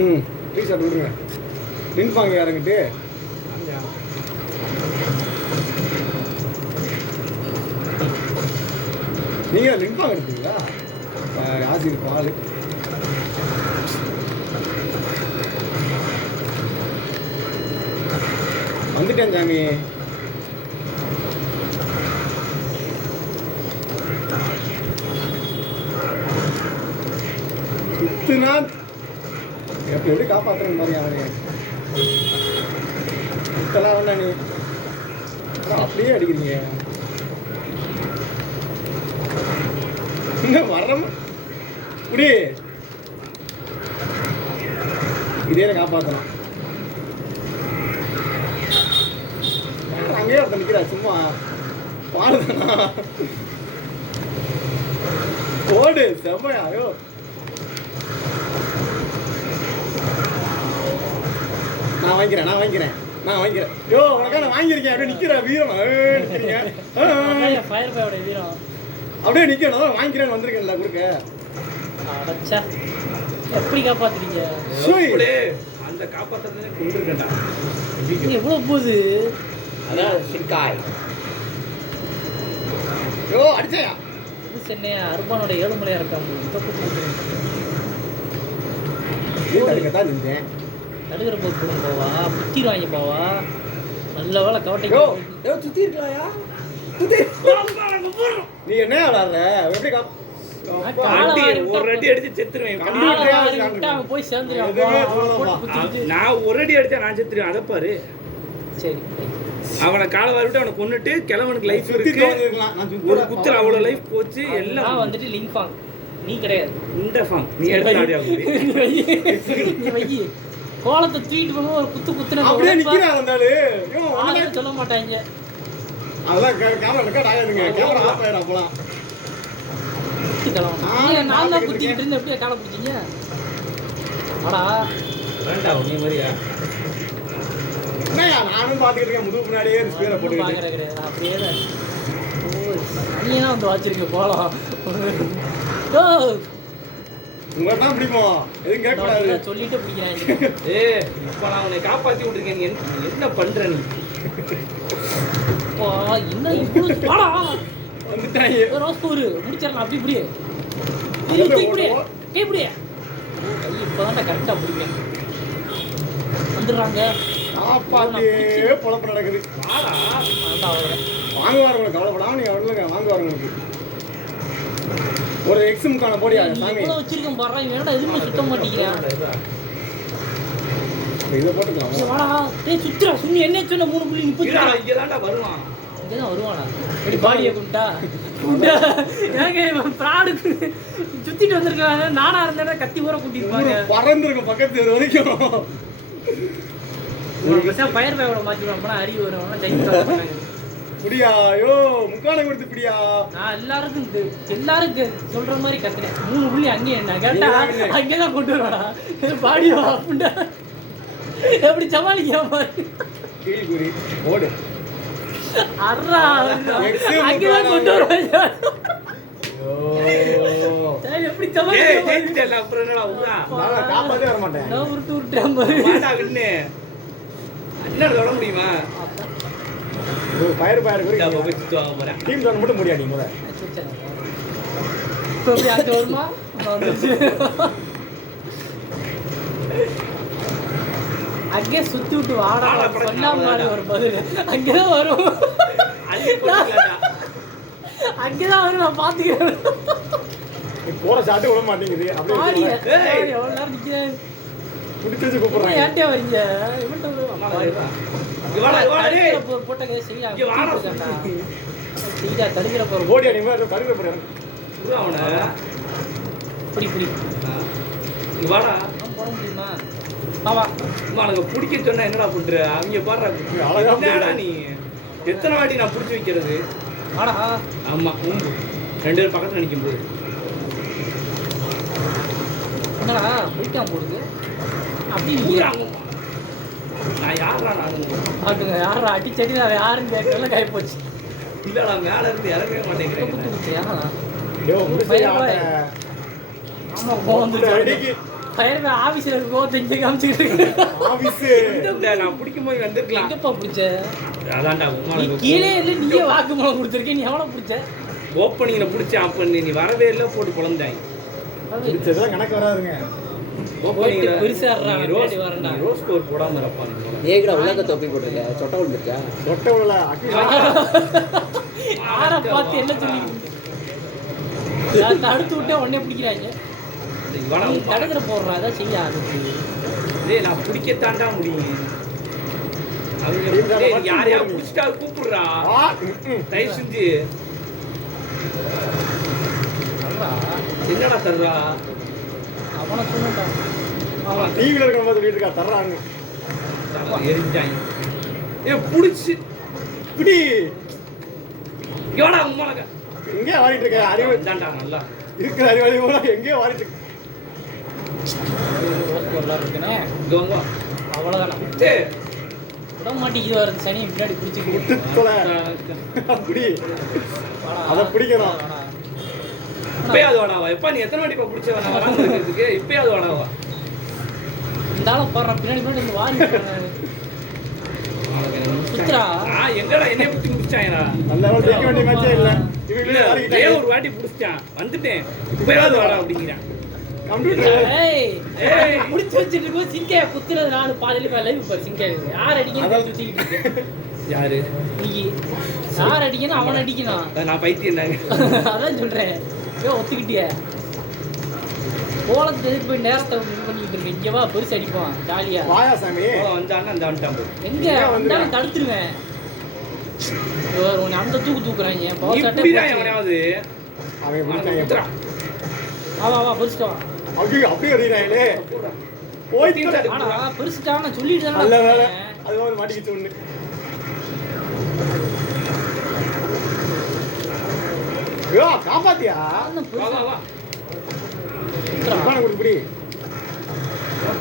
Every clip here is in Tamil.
ம் ரீசார்ட் விடுங்க நின்பாங்க யாருங்கிட்டு நீங்கள் நின்பாங்க எடுத்தீங்களா ஆசிரியர் பால் வந்துட்டேன் சாமி சுத்துனா எப்படி காப்பாற்றுறேன் மாதிரி அவனே சுத்தலாம் வேணா நீ அப்படியே அடிக்கிறீங்க இன்னும் வர்றோம் இப்படி இதே காப்பாற்றலாம் அங்கேயே ஒருத்தன் நிற்கிறா சும்மா பாடுதானா ஓடு செம்மையாயோ நான் வாங்கிக்கிறேன் யோ உனக்கா நான் வாங்கியிருக்கேன் அப்படியே நிற்கிற வீரம் நிற்கிறீங்க அப்படியே நிற்கணும் வாங்கிக்கிறேன்னு வந்திருக்கேன்ல கொடுக்க எப்படி காப்பாத்துறீங்க அந்த காப்பாற்றுறதுனே கொண்டு இருக்கேன்டா எவ்வளோ போகுது அதான் சிக்காய் யோ அடிச்சையா இது சென்னையா அருமானோட ஏழுமலையா இருக்காங்க தான் நின்றேன் தடுக்கிற போது கூட போவா புத்திடுவாங்க போவா நல்ல வேலை கவட்டை சுத்தி இருக்கலாயா நீ என்ன விளாடுற எப்படி ஒரு அடி அடிச்சு செத்துருவேன் போய் சேர்ந்துருவான் நான் ஒரு அடி அடிச்சா நான் செத்துருவேன் அதை பாரு சரி அவனை காலை விட்டு அவனை கொன்னுட்டு கிழவனுக்கு லைஃப் இருக்கு ஒரு குத்துல அவ்வளவு லைஃப் போச்சு எல்லாம் வந்துட்டு லிங்க் ஃபாங் நீ கிடையாது இந்த ஃபாங் நீ வை கோலத்தை தூக்கிட்டு போக ஒரு குத்துன அப்படியே நிக்கிறான் சொல்ல மாட்டாங்க அதெல்லாம் கேமரா ரெக்கார்ட் ஆகாதுங்க கேமரா ஆஃப் ஆயிடும் அப்பலாம் நான் தான் குத்திக்கிட்டு இருந்தேன் எப்படியா காலை பிடிச்சிங்க ஆடா வேண்டாம் நீ மாதிரியா என்னையா நானும் பார்த்துக்கிட்டு இருக்கேன் முதுகு முன்னாடியே ஸ்பீரை போட்டு அப்படியே நீனா வந்து வச்சிருக்க போகலாம் உங்களை தான் பிடிப்போம் எதுவும் கேட்கக்கூடாது சொல்லிட்டு பிடிக்கிறேன் இப்போ நான் உன்னை காப்பாற்றி விட்டுருக்கேன் என்ன பண்ற நீ என்ன இவ்வளோ பாடா வந்துட்டாங்க ரோஸ் பூரு முடிச்சிடலாம் அப்படி இப்படியே இப்படியே இப்போதான் கரெக்டாக பிடிப்பேன் வந்துடுறாங்க காப்பாத்தியே பொழப்பு நடக்குது வாங்குவாருங்க கவலைப்படாம நீங்க வரலங்க வாங்குவாருங்களுக்கு ஒரு எக்ஸுமுக்கான போடியா சாமி வச்சிருக்கேன் பாரு வேண்டாம் எதுவுமே சுத்த மாட்டேங்கிறேன் இதை போட்டுக்கலாம் வாடா டேய் சுத்துறா சும்மி என்ன சொன்ன 3.30 இங்கே தான்டா வருவான் இங்கதான் வருவானா எப்படி பாடியை குண்டா ஏங்க பிராடு சுத்திட்டு வந்திருக்காங்க நானா இருந்தேன்னா கத்தி ஊற கூட்டிருப்பாங்க பறந்துருக்கும் பக்கத்து வரைக்கும் ஒரு விஷயம் ஃபயர் பேவோட மாற்றிடுவாங்க போனால் அறிவு வரும் ஜெயிச்சு பண்ணாங்க புடியா யோ முக்கான கொடுத்து புடியா நான் எல்லாருக்கும் சொல்ற மாதிரி கத்துனேன் 3 புள்ளி அங்கே என்ன கேட்டா அங்கேதான் கொண்டு வருவாடா பாடியோ அப்படின்டா எப்படி சமாளிக்காம கீழ்குறி ஓடு அர்ரா அங்கேதான் கொண்டு வருவாங்க எப்படி ஜெயிச்சிட்டல அப்புறம் என்னடா நான் காப்பாத்தே வர மாட்டேன் நான் உருட்டுறேன் வாடா வின்னு அண்ணன் தொட முடியுமா ஒரு ஃபயர் போய் சுத்து வாங்க போறேன் டீம் ஜோன் மட்டும் முடியா நீ முத இப்ப அங்க வருமா அங்கே சுத்தி விட்டு வாடா சொல்லாம ஒரு பதில் அங்கேதான் வரும் அங்கேதான் வரும் நான் பாத்துக்கிறேன் போற சாட்டே விட மாட்டேங்குது அப்படியே எவ்வளவு நேரம் நிக்கிறேன் புடிச்சு கூப்பிடுறேன் ஏன்டே வரீங்க போட்ட கதை செய்யா தடுக்கிற போற ஓடி அடிமா தடுக்கிற போறேன் அவனை புடி வாடா போட முடியுமா ஆமா உனக்கு பிடிக்க சொன்னா என்னடா பண்ற அவங்க பாடுற அழகா நீ எத்தனை வாட்டி நான் பிடிச்சி வைக்கிறது வாடா ஆமா 2 பேர் பக்கத்துல நிற்கும் போது என்னடா பிடிக்காம போடுது அப்படி நான் யாரா பாட்டுங்க யாரா அடிச்சடி நான் யாருன்னு கேட்கல கை போச்சு இல்லடா மேல இருந்து இறங்கவே மாட்டேங்கிறேன் ஆமா போந்துச்சு பயிர் ஆபீஸ்ல இருக்கோம் இங்க காமிச்சிட்டு இருக்கு ஆபீஸ் இந்த நான் பிடிக்கும் போது வந்திருக்கலாம். எங்கப்பா பிடிச்ச அதான்டா நீ உமால கீழே இல்லை நீயே வாக்குமூலம் கொடுத்துருக்கேன் நீ எவ்வளோ பிடிச்ச ஓப்பனிங்ல பிடிச்ச அப்ப நீ வரவே இல்லை போட்டு குழந்தாய். பிடிச்சதெல்லாம் கணக்கு வராதுங்க. ஓப்பனிங்ல பெருசாடுறா, நீ ரோஸ் பின்னாடி வரேன்டா. நீ ரோஸ் ஸ்கோர் போடாம இருப்பா நீ. ஏகடா உள்ளக்க தொப்பி போட்டுருக்க சொட்டை விழுந்துருச்சா சொட்டை விடல ஆற பார்த்து என்ன சொல்லி நான் தடுத்து விட்டே உடனே பிடிக்கிறாங்க. இவனா நீ தடுக்கிற போடுறா அதான் செய்ய அதுக்கு டேய் நான் பிடிக்கத்தாண்டா முடியும். அவங்க டேய் யாரையா பிடிச்சிட்டா கூப்பிடுறா. தயவு செஞ்சு என்னடா தர்றா அவனை சொன்னான் அவன் டிவில இருக்கிற மாதிரி சொல்லிட்டு இருக்கா தர்றாங்க. எரிஞ்சாங்க. ஏ புடிச்சு இப்படி இவனா உமாலக எங்கே வாரிட்டு இருக்க அறிவு தாண்டா நல்லா இருக்கிற அறிவாளி போல எங்கேயோ வாரிட்டு இருக்கு. இருக்குண்ணே இங்க வாங்க அவ்வளோதானா டேய் விட மாட்டேங்குது வருது சனியை பின்னாடி பிடிச்சிக்கிட்டு விட்டு தொலை. அப்படி அதை பிடிக்கணும். இப்பயாவது வாடாவா. எப்பா நீ எத்தனை வாட்டி பிடிச்ச வேணா வராம இருக்கிறதுக்கு இப்பயாவது வாடாவா. இந்த ஆளை பாடுற பின்னாடி பின்னாடி இந்த வாரி சுத்துறா எங்கடா என்னைய பிடிச்சி முடிச்சாங்கடா. நல்ல வேலை ஜெயிக்க வேண்டிய மேட்சே இல்ல. இவங்களே ஒரே வாரிக்கிட்டாங்க. ஒரு வாட்டி பிடிச்சிட்டான் வந்துட்டேன் இப்பயாவது வாடா அப்படிங்கிறான். கம்ப்யூட்டர் ஏய் ஏய். முடிச்சு வச்சிட்டு இருக்கோம் சிங்கையை குத்துறது நாலு பாதியில லைவ் பாரு சிங்கை யார் அடிக்கணும் சுத்திக்கிட்டு இருக்கு யாரு நீ யார் அடிக்கணும் அவன் அடிக்கணும் நான் பைத்தியம் தாங்க. அதான் சொல்றேன் ஏன் ஒத்துக்கிட்டிய கோலத்துக்கு எதுக்கு போய் நேரத்தை இது பண்ணிட்டு இருக்கு இங்க வா பெருசு அடிப்போம் ஜாலியா வாயா சாமி. வந்தான்னு அந்த வந்துட்டான் போய். எங்க வந்தாலும் தடுத்துருவேன் உன்னை அந்த தூக்குறாங்க பவர் இப்படிதான் சட்டை எவனாவது அவன் பிடிச்சாங்க. குத்துறான். வா பெருசுட்டா வா அப்படியே அப்படியே அடிக்கிறாங்களே. போய் ஆனா பெருசுட்டா நான் சொல்லிட்டு நல்ல தானே வேலை அது வந்து மாட்டிக்கிச்சு ஒண்ணு. ஐயோ காப்பாத்தியா வா வா வா உட்கார இப்படி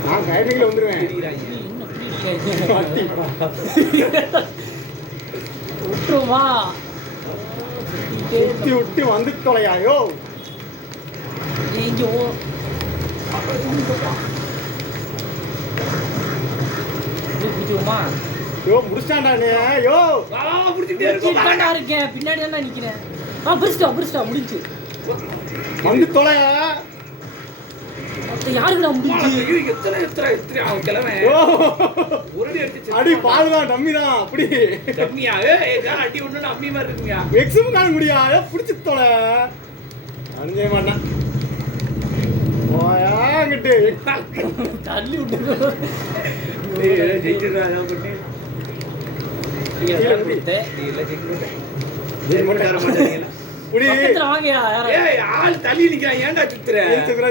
நான் கைடிங்ல வந்துருவேன். பிடிக்கிறாங்க. விட்டுருமா உட்டி உட்டி வந்து தொலையாயோ. இங்க பிடிச்சிருமா யோ முடிச்சாண்டா நீ. யோ வா வா வா பிடிச்சிட்டே இருக்கோம். இருக்கேன் பின்னாடி தான் நிக்கிறேன் பிரிச்சிட்டா முடிஞ்சு வந்து தொலையா. யாருக்குடா முடிஞ்சு ஐயோ, எத்தனை எத்தனை எத்தனை அவன் கிழமை யோ ஒரு அடி அடிச்சு அடி பாதுதான் டம்மி தான் அப்படி கம்மியா அடி ஒண்ணு அம்மி மாதிரி இருக்குங்க. எக்ஸும் காண முடியாது பிடிச்சி தொலை அஞ்சே மாட்டான் போயாங்கிட்டு தள்ளி விட்டு ஜெயிச்சிடுறா பண்ணி புடி வாங்கயா ஏய் ஆள் தள்ளி நிக்கிறான் ஏன்டா சுத்துற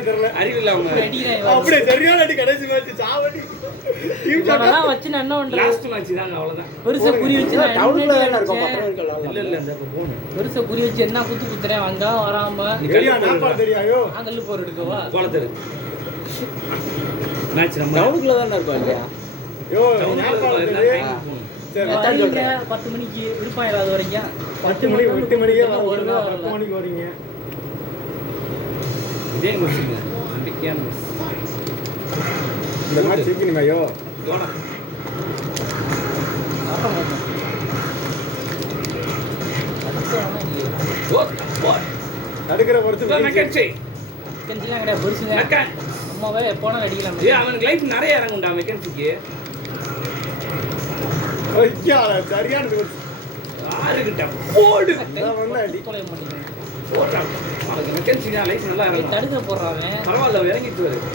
தெரியல அறிவில்லாம அப்படியே சரியான அடி கடைசி மேட்ச் சாவடி வச்சு நான் என்ன பண்றேன் லாஸ்ட் மேட்ச் தாங்க அவ்வளவுதான். பெருசா குறி வச்சு நான் டவுன்ல என்ன இருக்கும் நினைச்சேன்? இல்ல இல்ல இந்த போன் பெருசா குறி வச்சு என்ன குத்துறேன் வந்தா வராம தெரியா நாப்பா தெரியாயோ நாங்கல்லு போர் எடுக்கவா கோலத்தரு மேட்ச் நம்ம டவுனுக்குள்ள தானே இருக்கும் இல்லையா யோ நாப்பா தெரியா சரி வரீங்க 10 மணிக்கு இருப்பாங்க அது வரைக்கும் 10 மணிக்கு 8 மணிக்கே வரீங்க 10 மணிக்கு வரீங்க. இதே முடிச்சுங்க அன்றைக்கியான மிஸ் இந்த மேட்ச் ஜெயிக்கணுமா ஐயோ. கோலா ஓ தடுக்கிற பொறுத்து மெக்கன்சி கெஞ்சிலாம் கிடையாது பெருசுங்க மெக்கன் அம்மாவே எப்போனா அடிக்கலாம் ஏய் அவனுக்கு லைஃப் நிறைய இறங்கும்டா மெக்கன்சிக்கு. ஐயா சரியானது ஆறுகிட்ட போடு தொலை மாட்டேங்கிறேன் போடுறான். அவனுக்கு மெக்கன்சி தான் லைஃப் நல்லா இறங்கும். தடுக்க போடுறாங்க பரவாயில்ல அவன் இறங்கிட்டு வருது.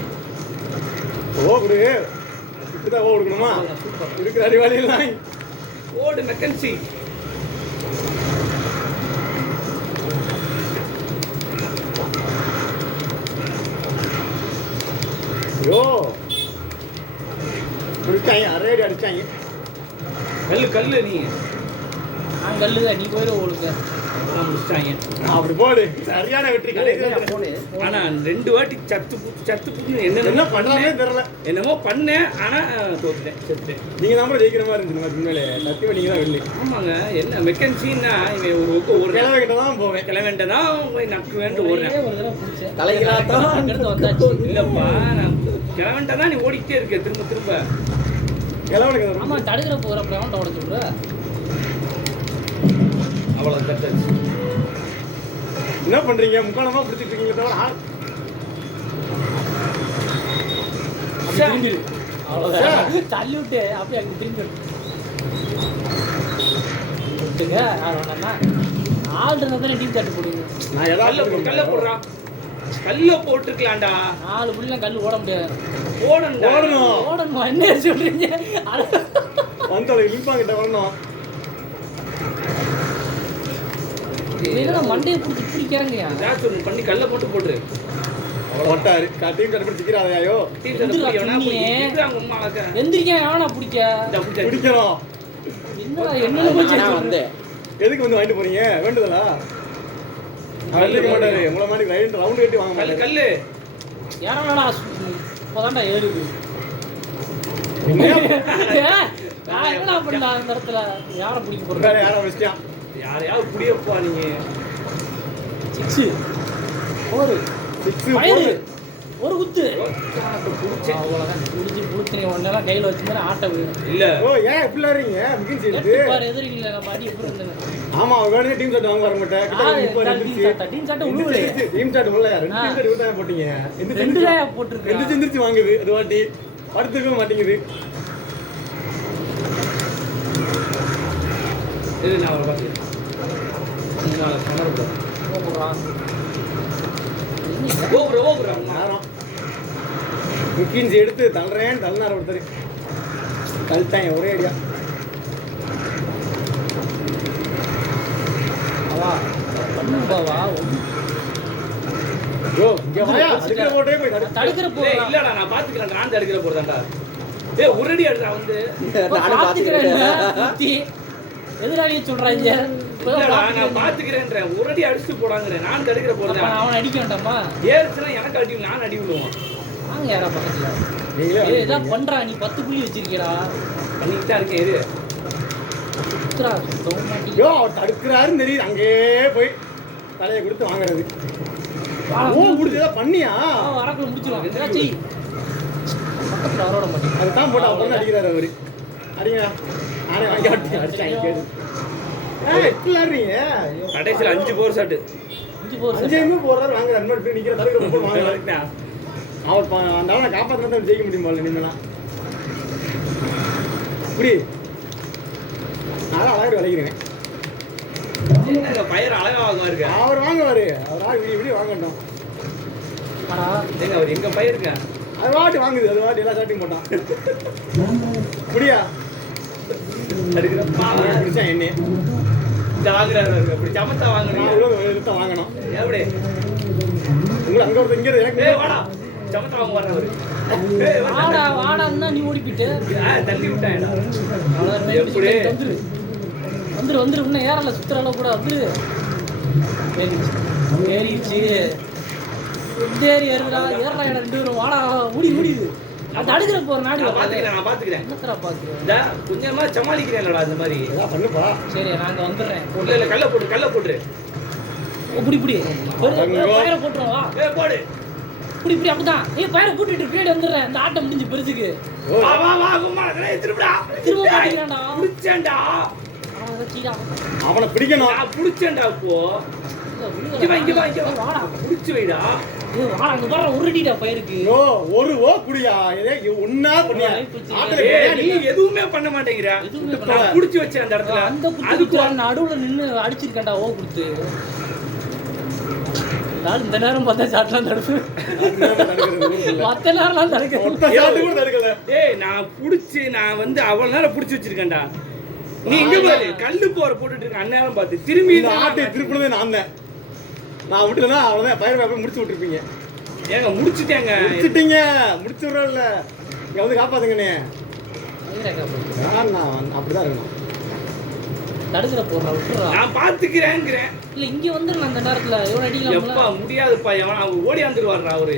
ஓ குடு இப்படிதான் ஓ கொடுக்கணுமா இருக்கிற அறிவாளி எல்லாம் போடு மெக்கன்சி. ஐயோ முடிச்சாங்க அரேடி அடிச்சாங்க. கல்லு கல்லு நீ நான் கல்லுதான் நீ போயிடும் உங்களுக்கு நான் முடிச்சிட்டாங்க. அப்படி போடு சரியான வெற்றி கடைசி போனு ஆனா 2 வாட்டி சத்து புத்து என்ன என்ன பண்ணாமே தெரியல. என்னமோ பண்ணேன் ஆனா தோத்துட்டேன் செத்துட்டேன். நீங்க தான் ஜெயிக்கிற மாதிரி இருந்துச்சு உண்மையிலே சத்தியமா நீங்க தான் வெள்ளி. ஆமாங்க என்ன மெக்கன்சின்னா இவன் ஒரு பக்கம் ஒரு கிழமை கிட்ட தான் போவேன். கிளவேண்டதான் போய் நக்கு வேண்டு ஒரே ஓடுறேன். ஒரு தடவை பிடிச்சேன் தலைகளாத்தான் அடுத்து வந்தாச்சு இல்லப்பா நான் கிளவன்ட்டா தான் நீ ஓடிக்கிட்டே இருக்க திரும்ப திரும்ப. கிளவனுக்கு ஆமா தடுக்கிற போற பிரவன்ட்ட ஓட சொல்ற. அவ்வளோ கட்டாச்சு. என்ன பண்றீங்க? முக்காலமா பிடிச்சிட்டு இருக்கீங்க தவிர திரும்பிடு. அவ்வளவுதான். தள்ளி விட்டு அப்படியே அங்க திரும்பி விட்டுங்க. யார் வேணா ஆள் இருந்தா தானே டீம் தட்டு போடுவீங்க. நான் ஏதாவது கல்ல போடுறா. கல்ல போட்டுருக்கலாம்டா. 4 புள்ள கல் ஓட முடியாது. ஓடணும். ஓடணுமா? என்ன சொல்றீங்க? வந்தோட இழுப்பாங்கிட்ட வரணும். இதெல்லாம் மண்டையை பிடிச்சி பிடிக்கிறாங்க. ஏதாச்சும் ஒன்று பண்ணி கல்ல போட்டு போட்டுரு. ஒட்டாரு டீம் கட்டுப்படி சிக்கிறாதையோ டீம் சண்டை பிடிக்கவனா பிடிக்கிறாங்க உம்மா அக்கா. எந்திரிக்க வேணா பிடிக்க. பிடிக்கிறோம். என்னடா என்னன்னு போச்சு வந்து எதுக்கு வந்து வாங்கிட்டு போறீங்க? வேண்டுதலா? கல்லுக்கு மாட்டாரு. உங்களை மாதிரி ரவுண்ட் கட்டி வாங்க கல்லு மாட்டாரு. கல்லு. யாராடா இப்போதான்டா ஏறுது. நான் என்னடா பண்ணா அந்த இடத்துல யாரை பிடிக்க வேற போறேன்? யாரோ வச்சிட்டான். யாரையாவது புடியப்பா நீங்க. 6 4 6 பயிறு ஒரு குத்து. புடிச்சேன். அவ்வளோதான் புடிச்சு புடிச்சு ஒன்னெல்லாம் கையில் வச்சுருந்தா ஆட்ட போயிடும். இல்ல ஓ ஏன் இப்படி வரீங்க? மிகின் செய்யுது. எடுத்து பாரு எதிரில நம்ம அடி எப்படி இருந்தது. ஆமா வேணுங்க டீம் ஷாட் வாங்க வர மாட்டேன். டீம் சாட்டை உழுவுல டீம் ஷாட் உள்ளயா? ரெண்டு டீம் ஷாட் விட்டா போட்டீங்க. எந்த 2 தான் போட்டுருக்கு. எந்த சிந்திச்சு வாங்குது அது வாட்டி படுத்துக்க மாட்டேங்குது. இது நான் ஒரு பாத்து. நான் கமர் போடுறான். ஓபரா நேரம் மிகின்ஸ் எடுத்து தள்ளுறேன் தள்ளினார் ஒருத்தர். கழுத்தாங்க ஒரே அடியா. அவா பண்ணுவா யோ இங்க வாயா அதுக்கு போட்டே போய் தடுக்கிற போறா. இல்லடா நான் பாத்துக்கிறேன். நான் தடுக்கிற போறதான்டா. டேய் ஒரேடி அடிடா வந்து. நானும் பாத்துக்கிறேன். எதிராளியை சொல்றாங்க. இல்லடா நான் பாத்துக்கிறேன்றேன். ஒரேடி அடிச்சு போடாங்கறேன். நான் தடுக்கிற போறதா. அவன் அடிக்க வேண்டாமா? ஏறுச்சுனா எனக்கு அடி நான் அடி விடுவான். வாங்க யாரா பக்கத்துல. நீங்களே ஏய் இதா பண்றா நீ 10 புள்ளி வச்சிருக்கடா. பண்ணிட்டு தான் இருக்கேன். இரு. சுத்ரா தோமாட்டி. யோ அவர் தடுக்கிறாருன்னு தெரியுது. அங்கேயே போய் தலையை கொடுத்து வாங்குறது. ஓ முடிஞ்சதா பண்ணியா? வரக்குள்ள முடிச்சிரும். என்ன செய்? பக்கத்துல வரோட மாட்டேன். அதுதான் போட்டு அப்புறம் அடிக்கிறாரு அவரு. அடிங்க நானே வாங்கி அடிச்சாங்க கேடு. ஏய் இப்படிலாறீங்க. கடைசில 5 போர் ஷாட். 5 போர் சார். அஞ்சையுமே போறாரு வாங்குற அன்மட் போய் நிக்கிற தடுக்கிற போய் வாங்குறாரு. அவர் அந்த அவனை காப்பாத்தினா தான் ஜெயிக்க முடியும் போல நீங்களாம். இப்படி நான் அழகாக விளைக்கிறேன். என்னங்க பயிர் அழகாக இருக்கு. அவர் வாங்குவாரு. அவர் ஆள் விடி விடி வாங்கட்டும். ஆனா ஏங்க அவர் எங்க பயிருக்கு? அது வாட்டி வாங்குது. அது வாட்டி எல்லா ஷாட்டையும் போட்டான். புடியா தடுக்கிற பாவம். பிடிச்சா என்ன இந்த வாங்குறாரு. அப்படி சமத்தா வாங்குறீங்க. வாங்கணும். எப்படி? உங்களை அங்க ஒருத்தர் இங்க எனக்கு ஏய் வாடா. சமத்தா வாங்க வர்றவரு. ஏய் வாடா வாடான்னா நீ ஓடிப்பிட்டு. தள்ளி விட்டாயடா. எப்படி வந்துரு வந்துரு வந்துரு இன்னும் ஏறல சுத்துறால கூட வந்துரு. ஏறிச்சு ஏறி ஏறுடா ஏறா இடம் 2 பேரும் வாடா ஓடி ஓடிது. அது அடுக்கிற போற நாடு. நான் பாத்துக்கிறேன். என்னத்தரா பாக்குறேன். இந்த கொஞ்சமா சமாளிக்கிறேன்லடா இந்த மாதிரி. ஏதாவது பண்ணுப்பா. சரி நாங்க வந்துடுறேன். இல்ல கல்ல போட்டுரு. இப்படி இப்படி பயிரை போட்டுருவோம் வா. ஏய் போடு. இப்படி இப்படி அப்படிதான். பயிரை கூட்டிட்டு பின்னாடி வந்துடுறேன். இந்த ஆட்டம் முடிஞ்சு பெருசுக்கு. வா கும்மா திரும்படா. திரும்ப மாட்டீங்கடா. புடிச்சேன்டா. அவனை பிடிக்கணும். நான் புடிச்சேன்டா இப்போ. இங்க வா வாடா. புடிச்சு வைடா. வாடா அங்க வர உருட்டிடா பயிருக்கு. யோ ஒரு ஓ குடியா. இதே ஒண்ணா பண்ணியா. ஏய் நீ எதுவுமே பண்ண மாட்டேங்கற. நான் புடிச்சு வச்சேன் அந்த இடத்துல. அந்த குத்துக்கு நடுவுல நின்னு அடிச்சிருக்கேன்டா ஓ குடுத்து. நான் இந்த நேரம் பார்த்தா சாட்லாம் தடுப்பு. மத்த நேரம்லாம் தடுக்க. ஏய் நான் புடிச்சு நான் வந்து அவ்வளவு நேரம் புடிச்சு வச்சிருக்கேன்டா. நீ இங்க பாரு கல்லு போற போட்டுட்டு இருக்க அந்நேரம் பார்த்து திரும்பி இந்த ஆட்டை திருப்பினதே நான் தான். நான் விட்டுனா அவ்வளவுதான் பயிர் பேப்பர் முடிச்சு விட்டுருப்பீங்க. ஏங்க முடிச்சிட்டேங்க. முடிச்சிட்டீங்க. முடிச்சு விடுறோம்ல. இங்க வந்து காப்பாத்துங்கண்ணே. அப்படிதான் இருக்கணும். தடுக்கிற போடுறா விட்டுறா. நான் பாத்துக்கிறேங்கிறேன். இல்ல இங்க வந்துடலாம் அந்த நேரத்துல எவ்வளவு அடிக்கலாம். எப்பா முடியாதுப்பா. அவன் ஓடி வந்துருவாருடா அவரு.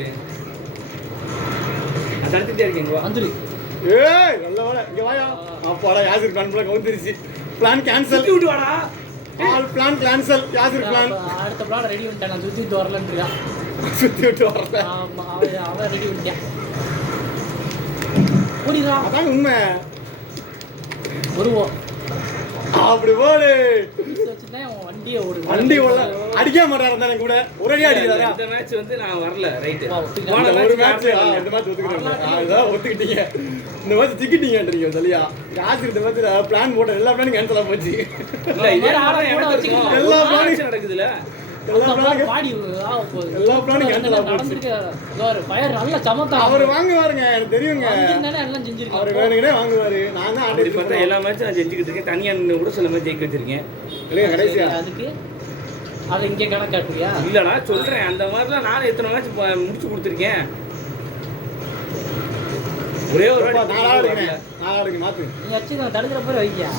நான் தடுத்துட்டே இருக்கேன். வந்துரு. ஏய் நல்ல வேலை. இங்க வாயா. அப்பாடா யாசிர் பிளான் பிளான் வந்துருச்சு. Plan cancel. சுத்தி விட்டு வாடா. All plan cancel. Yasir plan அடுத்த பிளான் ரெடி பண்ணிட்டேன். நான் சுத்தி வரலன்றியா. சுத்தி விட்டு வரல. அவன் ரெடி பண்ணிட்டான். ஓடிடா அதான் உண்மை. வருவோம் அப்படி போடு. வச்சுதான் அவன் வண்டியை ஓடுது. வண்டி ஓடல அடிக்க மாட்டாரு தானே கூட ஒரேடியா அடிக்கிறாரா? இந்த மேட்ச் வந்து நான் வரல ரைட் போன ஒரு மேட்ச் இந்த மேட்ச் ஒத்துக்கிட்டீங்க. அதான் ஒத்துக்கிட்டீங்க. இந்த மேட்ச் திக்கிட்டீங்கன்றீங்க சரியா? யாருக்கு இந்த மேட்ச் பிளான் போட்ட எல்லா பிளானும் கேன்சல் ஆகி போச்சு. இல்ல இதே மாதிரி எனக்கு இருக்கும். எல்லா எல்லா பிளானும் மேட்ச் நடக்குதுல. எல்லா பிளானும் பாடி ஆக போகுது. எல்லா பிளானும் கேன்சல் ஆகி போச்சு. நடந்துருக்கு ஃபயர் நல்ல சமத்தா அவர் வாங்குவாருங்க எனக்கு தெரியுங்க. தானே எல்லாம் அவர் செஞ்சிருக்காரு. வேணுங்கனே வாங்குவாரு. நான் தான் அப்படி ஆடி பார்த்தா எல்லா மேட்சும் நான் செஞ்சுக்கிட்டு இருக்கேன். தனியா நின்னு கூட சில மேட்ச் ஜெயிக்க வச்சிருக்கேன். இல்லைங்க கடைசியா அதுக்கு அதை இங்கே கணக்காட்டுறியா? இல்லடா சொல்றேன் அந்த மாதிரிலாம் நானும் எத்தனை மேட்ச் முடிச்சு கொடுத்துருக்கேன். ஒரே ஒரு வாட்டி நாளா எடுங்க மாத்து. நீ வச்சு தடுக்கிற போய் வைக்கியா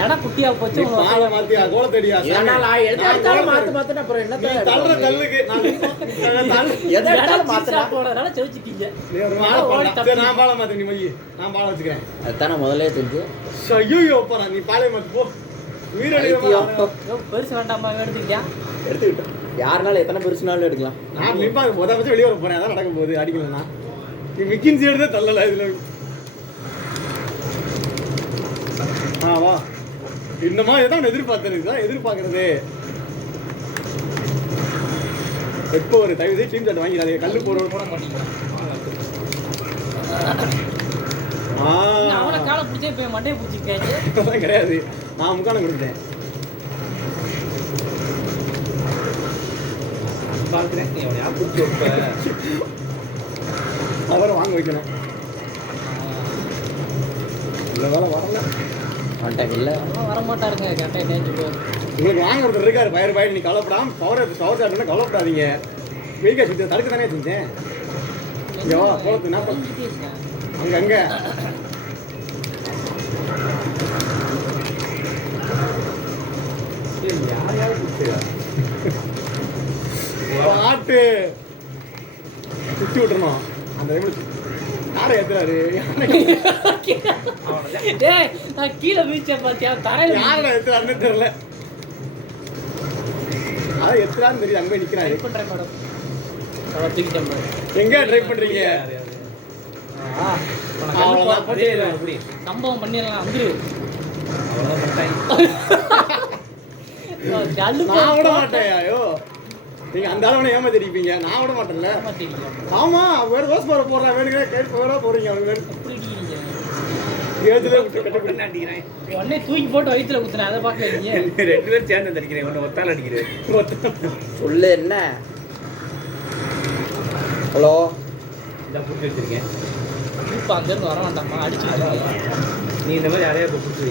இடம் குட்டியா போச்சு. நீ பாலை மாத்தியா கோல தேடியா ஏன்னா நான் எதை எடுத்தாலும் மாத்துனா அப்புறம் நீ என்னத்த தள்ளுற தள்ளுக்கு நான் தள்ளு. எதை எடுத்தாலும் மாத்தினா போனதால செவிச்சிட்டீங்க. நீ ஒரு மாலை போடா. சரி நான் பாலை மாத்து நீ மை. நான் பாலை வச்சுக்கிறேன். அதான் நான் முதல்ல தெரிஞ்சு ஐயோ போறா நீ பாலை மாத்து போ. உயிரடியா பெருசு வேண்டாமா எடுத்துக்கியா? எடுத்துக்கிட்டோம். யாருனாலும் எத்தனை பெருசுனாலும் எடுக்கலாம். நான் நிப்பா போதா வச்சு வெளிய வர போறேன். அதான் நடக்க போகுது அடிக்கலனா. நீ விக்கின்ஸ் எடுத்தே தள்ளல இதுல. வா. இந்த மாதிரி தான் எதிர்பார்க்கறது. எப்போ ஒரு தயவு செய்து டீம் ஷர்ட் வாங்கிடாதே. கல்லு போட மாட்டீங்க. ஆ அவனை காலை பிடிச்சே போய் மண்டையை பிடிச்சிருக்காங்க. அதெல்லாம் கிடையாது. நான் முக்கான கொடுத்தேன். பார்க்குறேன் நீ அவனை பிடிச்சி வைப்ப. அவரை வாங்க வைக்கணும். இல்லை வேலை வரல. கான்டாக்ட் இல்லை. அவன் வரமாட்டாருங்க கரெக்டாக நேற்று. உங்களுக்கு வாங்க ஒருத்தர் இருக்காரு பயிர் நீ கவலைப்படாம பவர் சாப்பிட்டுனா கவலைப்படாதீங்க. வெயிக்கா சுற்றி தடுக்க தானே செஞ்சேன். ஐயோ போகிறது என்ன அங்க பாட்டு சுற்றி விட்டுறணும். அந்த யாரை ஏத்துறாரு? டேய் நான் கீழே வீச்சேன் பாத்தியா? தரையில யாரை ஏத்துறாருன்னு தெரியல. அதை எத்துறாருன்னு தெரியுது. அங்கே நிக்கிறாரு. ட்ரை பண்றேன் மேடம். அவன் தூக்கிட்டேன் மேடம். எங்க ட்ரை பண்றீங்க? அவ்வளவுதான் அதே அப்படி சம்பவம் பண்ணிடலாம். வந்துரு நான் விட மாட்டேன். ஐயோ நீங்க அந்த அளவுன ஏமாத்திருப்பீங்க. நான் விட மாட்டேன்ல. ஆமா வேற தோசை போற போடுறா வேணுங்க கேட்டு வேற போறீங்க. அவங்க ஏஜ்ல கட்ட அடிக்கிறேன். உடனே தூக்கி போட்டு வயிற்றுல குத்துறேன். அதை பார்க்கறீங்க. 2 பேரும் சேர்ந்து அடிக்கிறேன். ஒன்று ஒத்தால் அடிக்கிறேன். சொல்லு என்ன? ஹலோ இதான் பிடிச்சி வச்சிருக்கேன். இப்போ அங்கேருந்து வர வேண்டாமா? அடிச்சு நீ இந்த மாதிரி யாரையா பிடிச்சி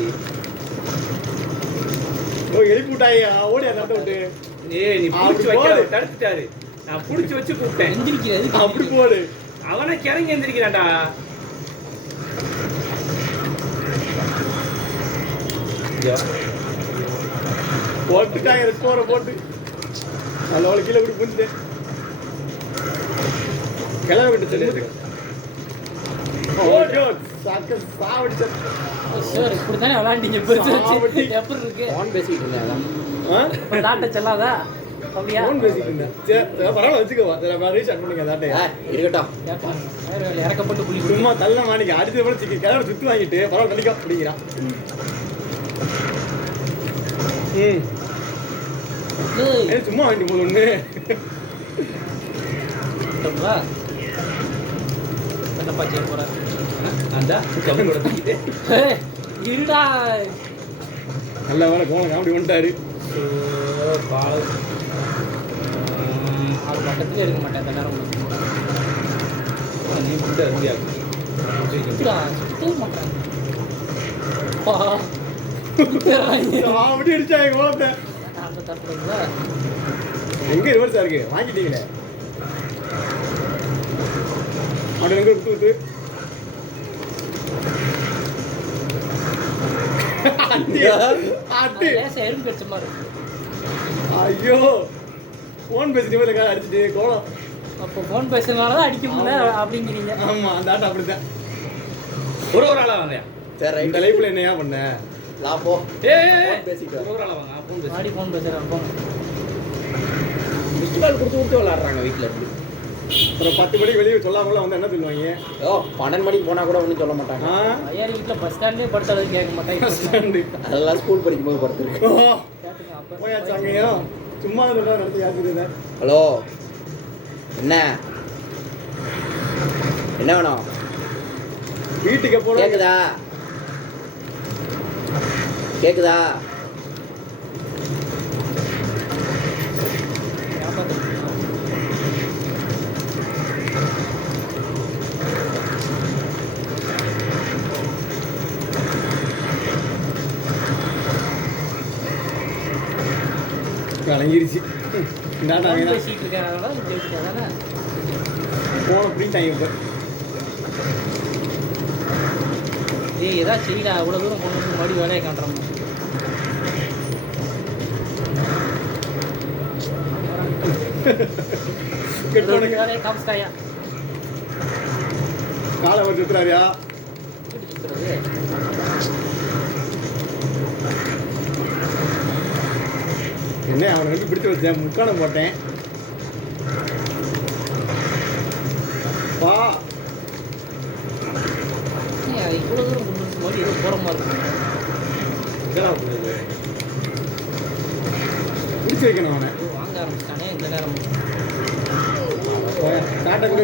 எழுப்பி விட்டாயா ஓடி அந்த விட்டு. ஏய் நீ பிடிச்சி வைக்க தடுத்துட்டாரு. நான் பிடிச்சி வச்சு கூப்பிட்டேன். எந்திரிக்கிறது அப்படி போடு. அவனை கிறங்கி எந்திரிக்கிறான்டா. போட்டுட்டாங்க போற போட்டு நல்ல கீழே கூட புரிஞ்சுட்டேன். கிளம்ப விட்டு சொல்லி சாவடிச்ச சார் இப்படித்தானே விளாண்டீங்க பெருசு வச்சு. எப்படி இருக்கு? ஃபோன் பேசிட்டு இருந்தேன். தாட்டை செல்லாதா? அப்படியா? ஃபோன் பேசிட்டு இருந்தேன். சரி பரவாயில்ல வச்சுக்கோ. ரீசார்ட் பண்ணுங்க தாட்டை. இருக்கட்டும். இறக்கப்பட்டு புள்ளி சும்மா தள்ள மாணிக்க அடிச்ச போல சிக்கி கிளம்ப சுத்து வாங்கிட்டு பரவாயில்ல பண்ணிக்கோ அப்படிங்கிறான். சும்மா வாங்கிட்டு போது ஒண்ணு என்னப்பா செய்ய போறேன்? அந்த கம்மி கூட தூக்கிட்டு இருடா. நல்ல வேலை கோலம் காமெடி பண்ணிட்டாரு. அவர் பக்கத்துலேயே இருக்க மாட்டேன் அந்த நேரம். நீ ஃபுட்டு அருமையா சுத்தவே மாட்டேன். அப்படி அடிச்சாங்க கோலத்தை. அந்த தப்புங்களா எங்க ரிவர்ஸா இருக்கு வாங்கிட்டீங்களே. அப்படி எங்க விட்டு எறும்பு கடிச்ச மாதிரி. ஐயோ போன் பேசிட்டு அடிச்சுட்டு கோலம். அப்போ போன் பேசுறதுனாலதான் அடிக்க முடியல அப்படிங்கிறீங்க. ஆமா அந்த ஆட்டம் அப்படித்தான். ஒரு ஆளா வாங்க. சரி இந்த லைஃப்ல என்னையா பண்ண லாபோ பேசிட்டு ஒரு ஆளா வாங்க. ஃபோன் பேசி ஆடி போன் பேசுறேன். மிஸ்டு கால் கொடுத்து விளாடுறாங்க வீட்டில். எப்படி அப்புறம் 10 மணிக்கு வெளியே சொல்லாமல வந்து என்ன சொல்லுவாங்க? 12 மணிக்கு போனா கூட ஒன்றும் சொல்ல மாட்டாங்க. ஐயாரி வீட்டில் பஸ் ஸ்டாண்ட்லேயே படுத்தாலும் கேட்க மாட்டாங்க. அதெல்லாம் ஸ்கூல் படிக்கும்போது படுத்துருக்கு. கேட்டுங்க அப்போ போயாச்சு அங்கேயோ சும்மா நடத்தி யாருக்குது. ஹலோ, என்ன என்ன வேணும்? வீட்டுக்கு போட கேக்குதா கேக்குதா? கலங்கிருச்சு. பேசிட்டு இருக்காங்க பேசிட்டாதானே போன பிடிட்டாங்க இப்போ. ஏய் ஏதாவது சரிடா அவ்வளோ தூரம் கொண்டு வந்து மறுபடியும் வேலையை காட்டுறோம். வேலையை காமிச்சிட்டாயா காலை வச்சு சுத்துறாரியா? சுற்றுறது என்ன அவனை வந்து பிடிச்சு வச்சேன், முக்கானம் போட்டேன். வா இவ்வளோ தூரம் கொண்டு வந்து மாதிரி ஏதோ போகிற மாதிரி இருக்கும். பிடிச்சு வைக்கணும் அவனை. வாங்க ஆரம்பிச்சிட்டானே இந்த நேரம். காட்ட கூட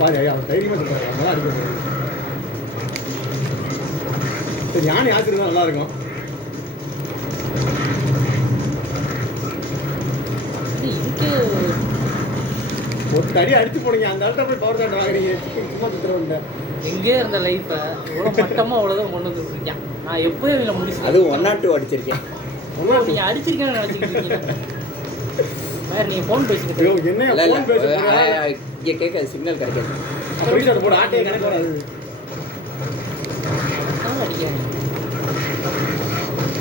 பாரு, அவன் தைரியமாக சொல்கிறாங்க. நல்லா இருக்கும். சரி, யானை ஆச்சிருந்தா நல்லா இருக்கும். இதுக்கு ஒரு தடி அடிச்சு போடுங்க. அந்த இடத்துல போய் பவர் கார்டு வாங்குறீங்க. சும்மா சுற்றுறவங்க எங்கே இருந்த லைஃப்பை இவ்வளோ மட்டமாக அவ்வளோதான் கொண்டு வந்துருக்கேன். நான் எப்போயும் இதில் முடிச்சு அது 1 or 2 அடிச்சிருக்கேன். நீங்கள் அடிச்சிருக்கேன்னு நினச்சிக்கிட்டு இருக்கீங்க. வேறு நீங்கள் ஃபோன் பேசிக்கிட்டு ஐயோ, என்ன இல்ல, ஃபோன் பேச போறா? இங்கே கேட்க சிக்னல் கிடைக்காது. ரீசார்ட் போட ஆட்டையை கணக்கு வராது. அடிக்காங்க.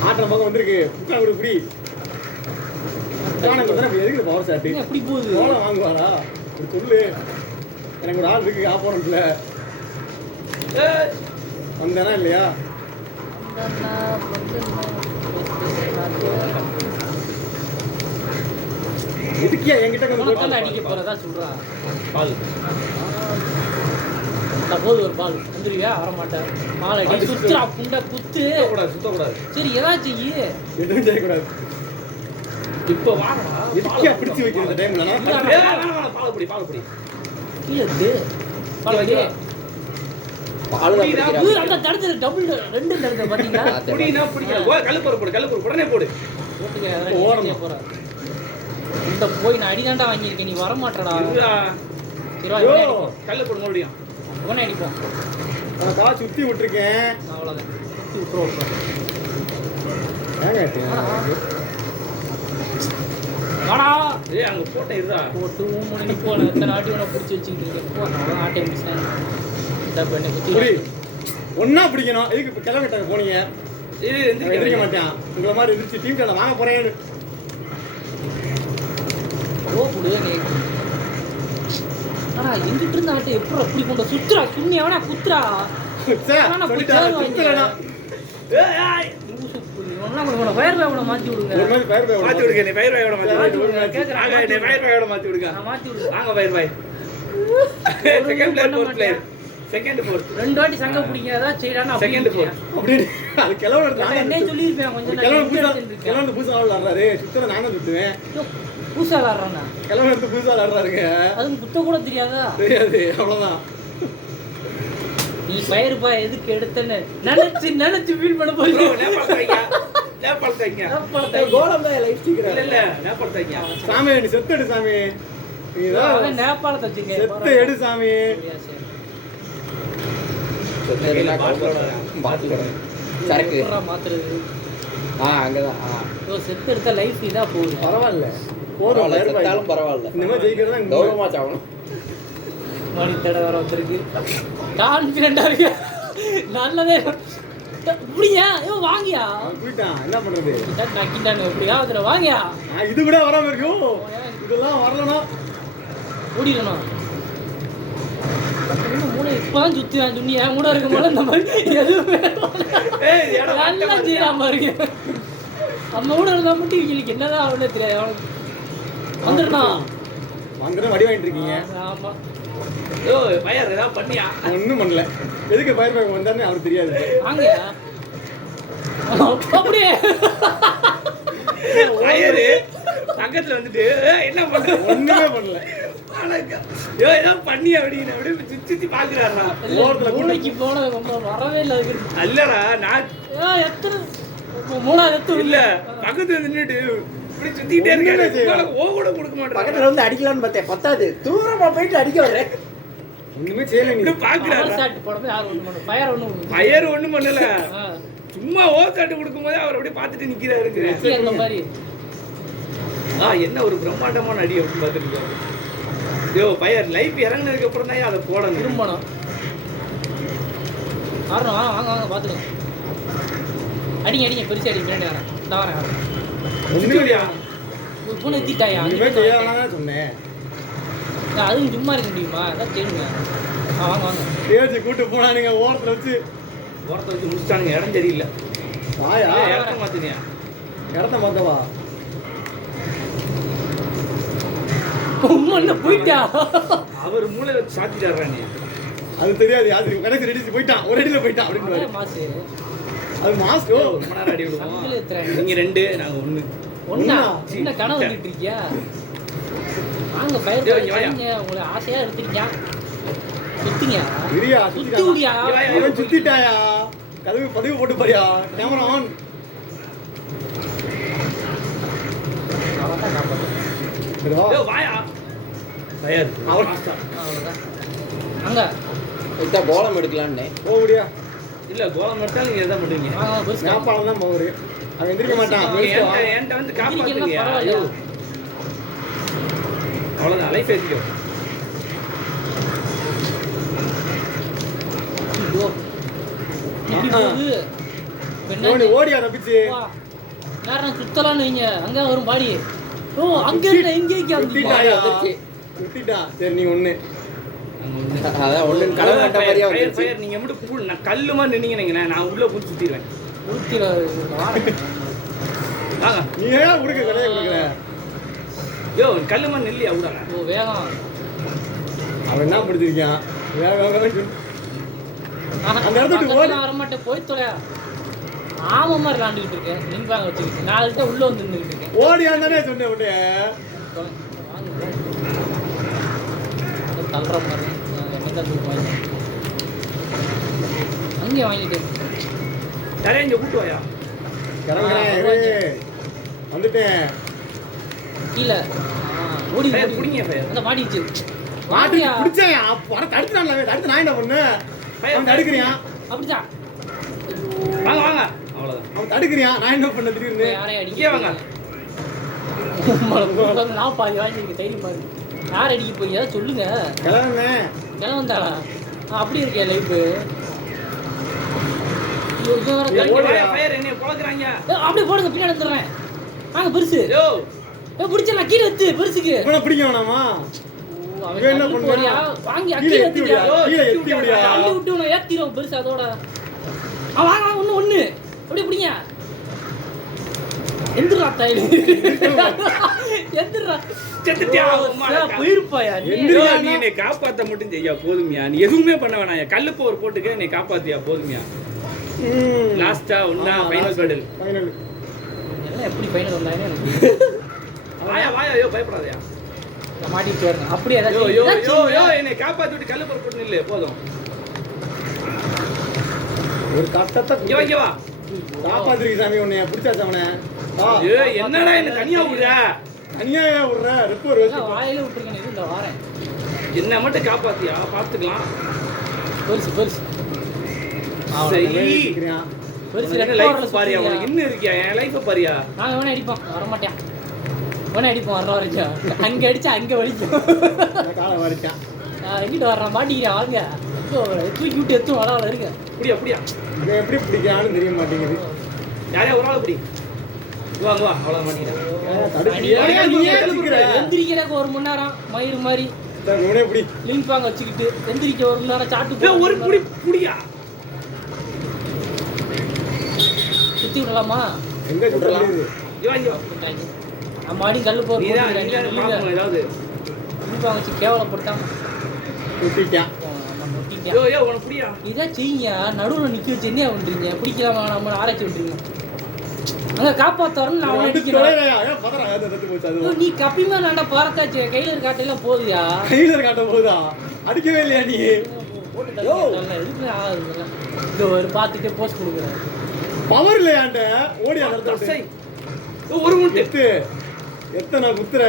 ஆட்டுற பக்கம் வந்திருக்கு. புக்கா ஒரு இப்படி எதுக்கு பவர் சாட்டு ஏன் எப்படி போகுது? கோலம் வாங்குவாரா? ஒரு சொல்லு. எனக்கு ஒரு ஆள் இருக்கு ஆப்போனண்ட்ல. வந்தானா இல்லையா? எதுக்கியா என்கிட்ட உனக்கால அடிக்க போகிறதா சொல்கிறா. பால் தப்போது ஒரு பால் வந்துருவியா? வரமாட்டேன். பால் அடி சுற்றுறா புண்டை குத்து. சுத்தக்கூடாது. சரி ஏதாச்சும் எதுவும் செய்யக்கூடாது. இப்போ வாடா. எதுக்கியா பிடிச்சு வைக்கிற டைம்ல பால் குடி கீழே இருக்கு. பால் அடி. பால் தான் குடிக்கிறாங்க. அந்த தடுத்து டபுள் 2 தடுத்து பார்த்தீங்களா? குடினா பிடிக்கல. கல்லுப்பொரு போடு உடனே போடு. போட்டுக்க போகிறேன். இந்த போய் நான் அடிதாண்டா வாங்கியிருக்கேன். நீ வர மாட்டடா. சரி வா, இவனே அடிப்போம். கல்லுப்பொரு மறுபடியும் இவனே அடிப்போம். உனக்கா சுத்தி விட்டுருக்கேன். அவ்வளோதான். சுற்றி விட்டுருவோம். வாடா ஏய் அங்க போட்ட இருடா. போட்டு மூணு போன எத்தனை ஆட்டி உன பிடிச்சி வச்சுக்கிட்டு இருக்கேன். போ நான் ஆட்டை முடிச்சேன். இந்த பெண்ணை குத்தி புடி ஒன்னா பிடிக்கணும். எதுக்கு இப்போ கிளம்பிட்டாங்க போனீங்க? இது எந்திரிக்க மாட்டேன். உங்களை மாதிரி எந்திரிச்சு டீம் கார்டில் வாங்க போறேன்னு ஓ புடியே நீ. ஆனா எங்கிட்ட இருந்த ஆட்டை எப்படி அப்படி கொண்ட சுத்துறா சுண்ணி அவனா குத்துறா. ஃபயர் பேவோட மாற்றி விடுங்க. ஒரு மாதிரி ஃபயர் பேய் மாத்தி விடுங்க. நீ ஃபயர் பாயோட மாத்தி விடுங்க. கேட்குறேன். நீ ஃபயர் பாயோட மாத்தி விடுங்க. மாற்றி விடுங்க. வாங்க fire boy. Second player fourth player. Second fourth. 2 வாட்டி சங்க பிடிக்கிறதா செய்யறானே. Second fourth. அப்படி அது கிளம்பி என்ன சொல்லியிருப்பேன் கொஞ்சம் கிளம்பி புதுசா விளாடுறாரு. சுத்தல நானும் சுத்துவேன். புதுசா விளாடுறானா? கிளம்பி எடுத்து புதுசா விளாடுறாருங்க. அதுக்கு புத்த கூட தெரியாதா? தெரியாது. அவ்வளவுதான். நீ பயிர்பா எதுக்கு எடுத்தன்னு நினைச்சு ஃபீல் பண்ண போறீங்க. நேபாள் தைங்க. கோலம் தான் லைஃப் சீக்கிரம். இல்ல நேபாள் தைங்க. சாமி நீ செத்து எடு சாமி. நீதான் நேபாளத்தை வச்சுங்க. செத்து எடு சாமி. சரக்கு மாத்துறது. அங்கதான். செத்து எடுத்த லைஃப் இதா போகுது. பரவாயில்ல. போதும். செத்தாலும் பரவாயில்ல. இந்த மாதிரி ஜெயிக்கிறதா கௌரவமா சாவணும். மணி தடவை வர வந்திருக்கு. கான்ஃபிடண்டா இருக்கு. நல்லதே இப்படியா? வாங்கியா போயிட்டான். என்ன பண்றது? நக்கிட்டானு எப்படியா அதுல வாங்கியா? இது கூட வராம இருக்கும். இதெல்லாம் வரலனா ஓடிடணும். மூளை இப்பதான் சுத்திதான் துணியா கூட இருக்கும் போல இந்த மாதிரி எதுவுமே நல்லா செய்யறாம இருக்கு. நம்ம கூட இருந்தா மட்டும் இவங்களுக்கு என்னதான் அவனே தெரியாது. அவனுக்கு வந்துடணும். வந்துடும் வடி வாங்கிட்டு இருக்கீங்க. ஆமா யோ ஃபயர் ஏதாவது பண்ணியா? ஒன்றும் பண்ணல. எதுக்கு ஃபயர் பாய் வந்தாருன்னு அவருக்கு தெரியாது. வாங்க அப்படியே ஃபயர் பக்கத்துல வந்துட்டு என்ன பண்ற? ஒண்ணுமே பண்ணல. யோ ஏதாவது பண்ணியா அப்படின்னு அப்படியே சுத்தி சுத்தி பாக்குறாரா? மூளைக்கு போன வரவே இல்லை அதுக்கு. அல்லடா நான் எத்தனை மூணாவது எத்தனை இல்ல பக்கத்துல நின்னுட்டு இப்படி சுத்திட்டே இருக்காரு. ஓ கூட கொடுக்க மாட்டாரு. பக்கத்துல வந்து அடிக்கலாம்னு பார்த்தேன், பத்தாது தூரமா போயிட்டு அடிக்க வரேன். ஒண்ணுமே செய்யல. நீ இப்படி பாக்குறாரா? ஷாட் போடவே யாரும் ஒண்ணும் பண்ணல. ஃபயர் ஒண்ணும் ஃபயர் ஒண்ணும் பண்ணல. சும்மா ஓ காட்டு கொடுக்கும்போது அவர் அப்படியே பார்த்துட்டு நிக்கிறாரு. அந்த மாதிரி என்ன ஒரு பிரம்மாண்டமான அடி அப்படின்னு பார்த்துட்டு இருக்காரு. யோ ஃபயர் லைஃப் இறங்குனதுக்கு அப்புறம் தான் அதை போடணும். திரும்பணும் ஆறணும். வாங்க வாங்க பார்த்துக்கலாம். அடிங்க அடிங்க பெருசு அடிங்க. பின்னாடி வரேன். இந்த வரேன். ஒண்ணுமில்லையா? ஒரு பூனை எத்திட்டாயா? ஒண்ணுமே செய்ய வேணாம்னு சொன்னேன். அதுவும் சும்மா இருக்க முடியுமா? அதான் கேளுங்க. வாங்க வாங்க. பேச்சு கூட்டு போனானுங்க ஓரத்துல வச்சு. ஓரத்தை வச்சு முடிச்சிட்டானுங்க. இடம் சரியில்லை. வாயா இடத்த மாத்தினியா? இடத்த மாத்தவா? உண்மை போயிட்டா. அவர் மூளை வச்சு சாத்திட்டாரு. அது தெரியாது. யாருக்கு கடைசி ரெடிச்சு போயிட்டான். ஒரு அடியில போயிட்டான் அப்படின்னு. மாசு அது மாஸ்டோ ரொம்ப நேரம் அடி விடுவோம். நீங்க 2 நாங்க 1. ஒண்ணா சின்ன கனவு வந்துட்டு இருக்கியா? வாங்க ஃபயர் பண்ணீங்க. உங்களை ஆசையா எடுத்துக்கியா? சுத்திங்க. இரியா சுத்தியா? அவன் சுத்திட்டாயா? கதவு பதிவு போட்டு பாரியா? Camera on. சரிவா? யோ வாயா. ஃபயர் அவர் அவ்வளவுதான். அங்க இந்த கோலம் எடுக்கலான்னு போக முடியா? இல்ல கோலம் மட்டும் நீங்க எதை பண்ணுவீங்க? வாங்க பஸ் ஞாபகம் தான் போகுது. அவன் எந்திரிக்க மாட்டான். என்கிட்ட வந்து காப்பாத்துங்க. பரவாயில்ல. அவ்வளவுதான் லைஃப் ஏத்திக்கோ. இப்படி போகுது. ஓடி ஓடியா தப்பிச்சு. நேரம் சுத்தலான்னு வைங்க. அங்க வரும் பாடி. ஓ அங்க இருக்க எங்கேயா சுத்திட்டாயா? சுத்திட்டா. சரி நீ ஒண்ணு. அதான் ஒண்ணு கலர் கட்ட மாதிரியா வந்துச்சு. ஃபயர் நீங்க மட்டும் கூல் நான் கல்லுமா நின்னீங்கன்னு நான் உள்ள போய் சுத்திடுவேன். வாங்க. நீ ஏன் உடுக்க கடையை கொடுக்குற? யோ கல்லுமா நெல்லியா விடாங்க. ஓ வேகம். அவன் என்ன பிடிச்சிருக்கான்? அந்த இடத்துக்கு ஓடி வர மாட்டேன். போய் தொலையா. ஆமா மாதிரி விளாண்டுக்கிட்டு இருக்கேன். நீங்க வாங்க வச்சுக்கிட்டு 4 கிட்ட உள்ள வந்து நின்றுட்டு இருக்கேன். ஓடியாந்தானே சொன்னேன் உடனே. தள்ளுற மாதிரி என்னதான் தூக்குவாங்க. அங்கே வாங்கிட்டு நிறைய இங்க கூட்டு வாயா. கிளம்புறேன். வந்துட்டேன். கீழே ஓடி ஃபயர் புடிங்க ஃபயர். அந்த மாட்டிச்சு. மாட்டி பிடிச்சேன். அப்ப தடுத்துறான்ல. தடுத்து நான் என்ன பண்ணேன்? அவன் தடுக்கிறியான். அப்படிதான். வாங்க வாங்க. அவ்வளவுதான். அவன் தடுக்கிறியான். நான் என்ன பண்ண திடீர்னு? யாரையும் இங்கே வாங்க. நான் பாதி வாங்கிருக்கேன். தைரியம் பாரு. யார் அடிக்க போய் ஏதாவது சொல்லுங்க. கிளம்புனேன். கிளம்புந்தாளா? அப்படி இருக்கேன் லைஃப். ஃபயர் என்னைய போக்குறாங்க. அப்படியே போடுங்க. பின்னாடி வந்துடுறேன். வாங்க பெருசு. யோ பிடிச்சலாம் கீழே எத்து பெருசுக்கு. இவனை பிடிக்க வேணாமா? இவன் என்ன பண்றியா? வாங்கி கீழே அக்கீழே எத்தி விடியா? எத்தியா? கீழே எத்தி விடியா? தள்ளி விட்டு உன்னை ஏத்திரும் பெருசு அதோட. வாங்க ஒண்ணு அப்படியே பிடிங்க. எந்திரா தாயில. எந்திரா. செத்துட்டியா? போயிருப்பாயா நீ? நீ என்னை காப்பாத்த மட்டும் செய்யா போதுமியா. நீ எதுவுமே பண்ண வேணாம். கல்லு போர் போட்டுக்க என்னை காப்பாத்தியா போதுமியா. லாஸ்டா ஒண்ணா ஃபைனல் பேடல். ஃபைனல். எல்லாம் எப்படி ஃபைனல் வந்தாங்க எனக்கு. வாயா வாயா. யோ பயப்படாதயா. மாட்டிட்டு வரங்க. அப்படியே யோ யோ யோ யோ என்னை காப்பாத்தி விட்டு கல்லு போர் போட்டு நில்லு போதும். ஒரு கட்டத்தை இங்க வா. காப்பாத்திருக்கு சாமி. உன்னைய பிடிச்சாச்சு அவனை. ஏய் என்னடா என்ன தனியா விடுற? அநியாய விடுற. ரெப்பர் வச்சு வாயில விட்டுருக்கேன். இது இந்த வாரேன். என்ன மட்டும் காப்பாத்தியா பாத்துக்கலாம். பெருசு பெருசு சரி. பெருசு லைஃப் பாரியா. உனக்கு இன்னும் இருக்கியா? என் லைஃப் பாரியா. நாங்க வேணா அடிப்போம். வரமாட்டேன். வேணா அடிப்போம். வர வரைக்கும் அங்க அடிச்சா அங்க வலிக்கும். காலை வரைக்கும் எங்கிட்ட வர்றேன். மாட்டிக்கிறேன். வாங்க தூக்கி விட்டு எத்தும் வராவில் இருக்கு. அப்படியா அப்படியா. இவன் எப்படி பிடிக்கிறான்னு தெரிய மாட்டேங்குது. யாரையா ஒரு ஆள் பிடி. வாங்க வா. அவ்வளோ மாட்டேங்கிறேன். எந்திரிக்கிறக்கு 1 மணி நேரம் மயிறு மாதிரி எப்படி லிங்க் வாங்க வச்சுக்கிட்டு எந்திரிக்க 1 மணி நேரம் சாப்பிட்டு ஒரு புடி புடியா. சுத்தி விடலாமா? எங்க சுத்தலாம்? இவன் மாடி கல்லு போற ஏதாவது கண்டிப்பா வச்சு கேவலப்படுத்தாம சுத்திட்டான். நம்ம ஒட்டிட்டேன். யோ யோ உனக்கு புரியா இதான் செய்யுங்க, நடுவில் நிற்க வச்சு என்ன பண்ணுறீங்க? பிடிக்கலாமா நம்ம ஆராய்ச்சி பண்ணுறீங்க? அங்கே காப்பாற்றுறோன்னு நான் வந்து அடிக்கிறேன். தொலைலையா? ஏன் பதறான்? ஏன் செத்து போச்சு அது? நீ கப்பிமா நாண்டா பாரத்தாச்சு கையில் இருக்காட்டையெல்லாம் போகுதியா? கையில காட்ட போகுதா? அடிக்கவே இல்லையா நீ? எதுக்குமே ஆகுது. இது ஒரு பார்த்துட்டு போஸ்ட் கொடுக்குறேன். பவர் இல்லையாண்ட? ஓடி அந்த இடத்துல தசை. விட்டு. யோ, ஒரு முட்டை எத்து நான் குத்துற.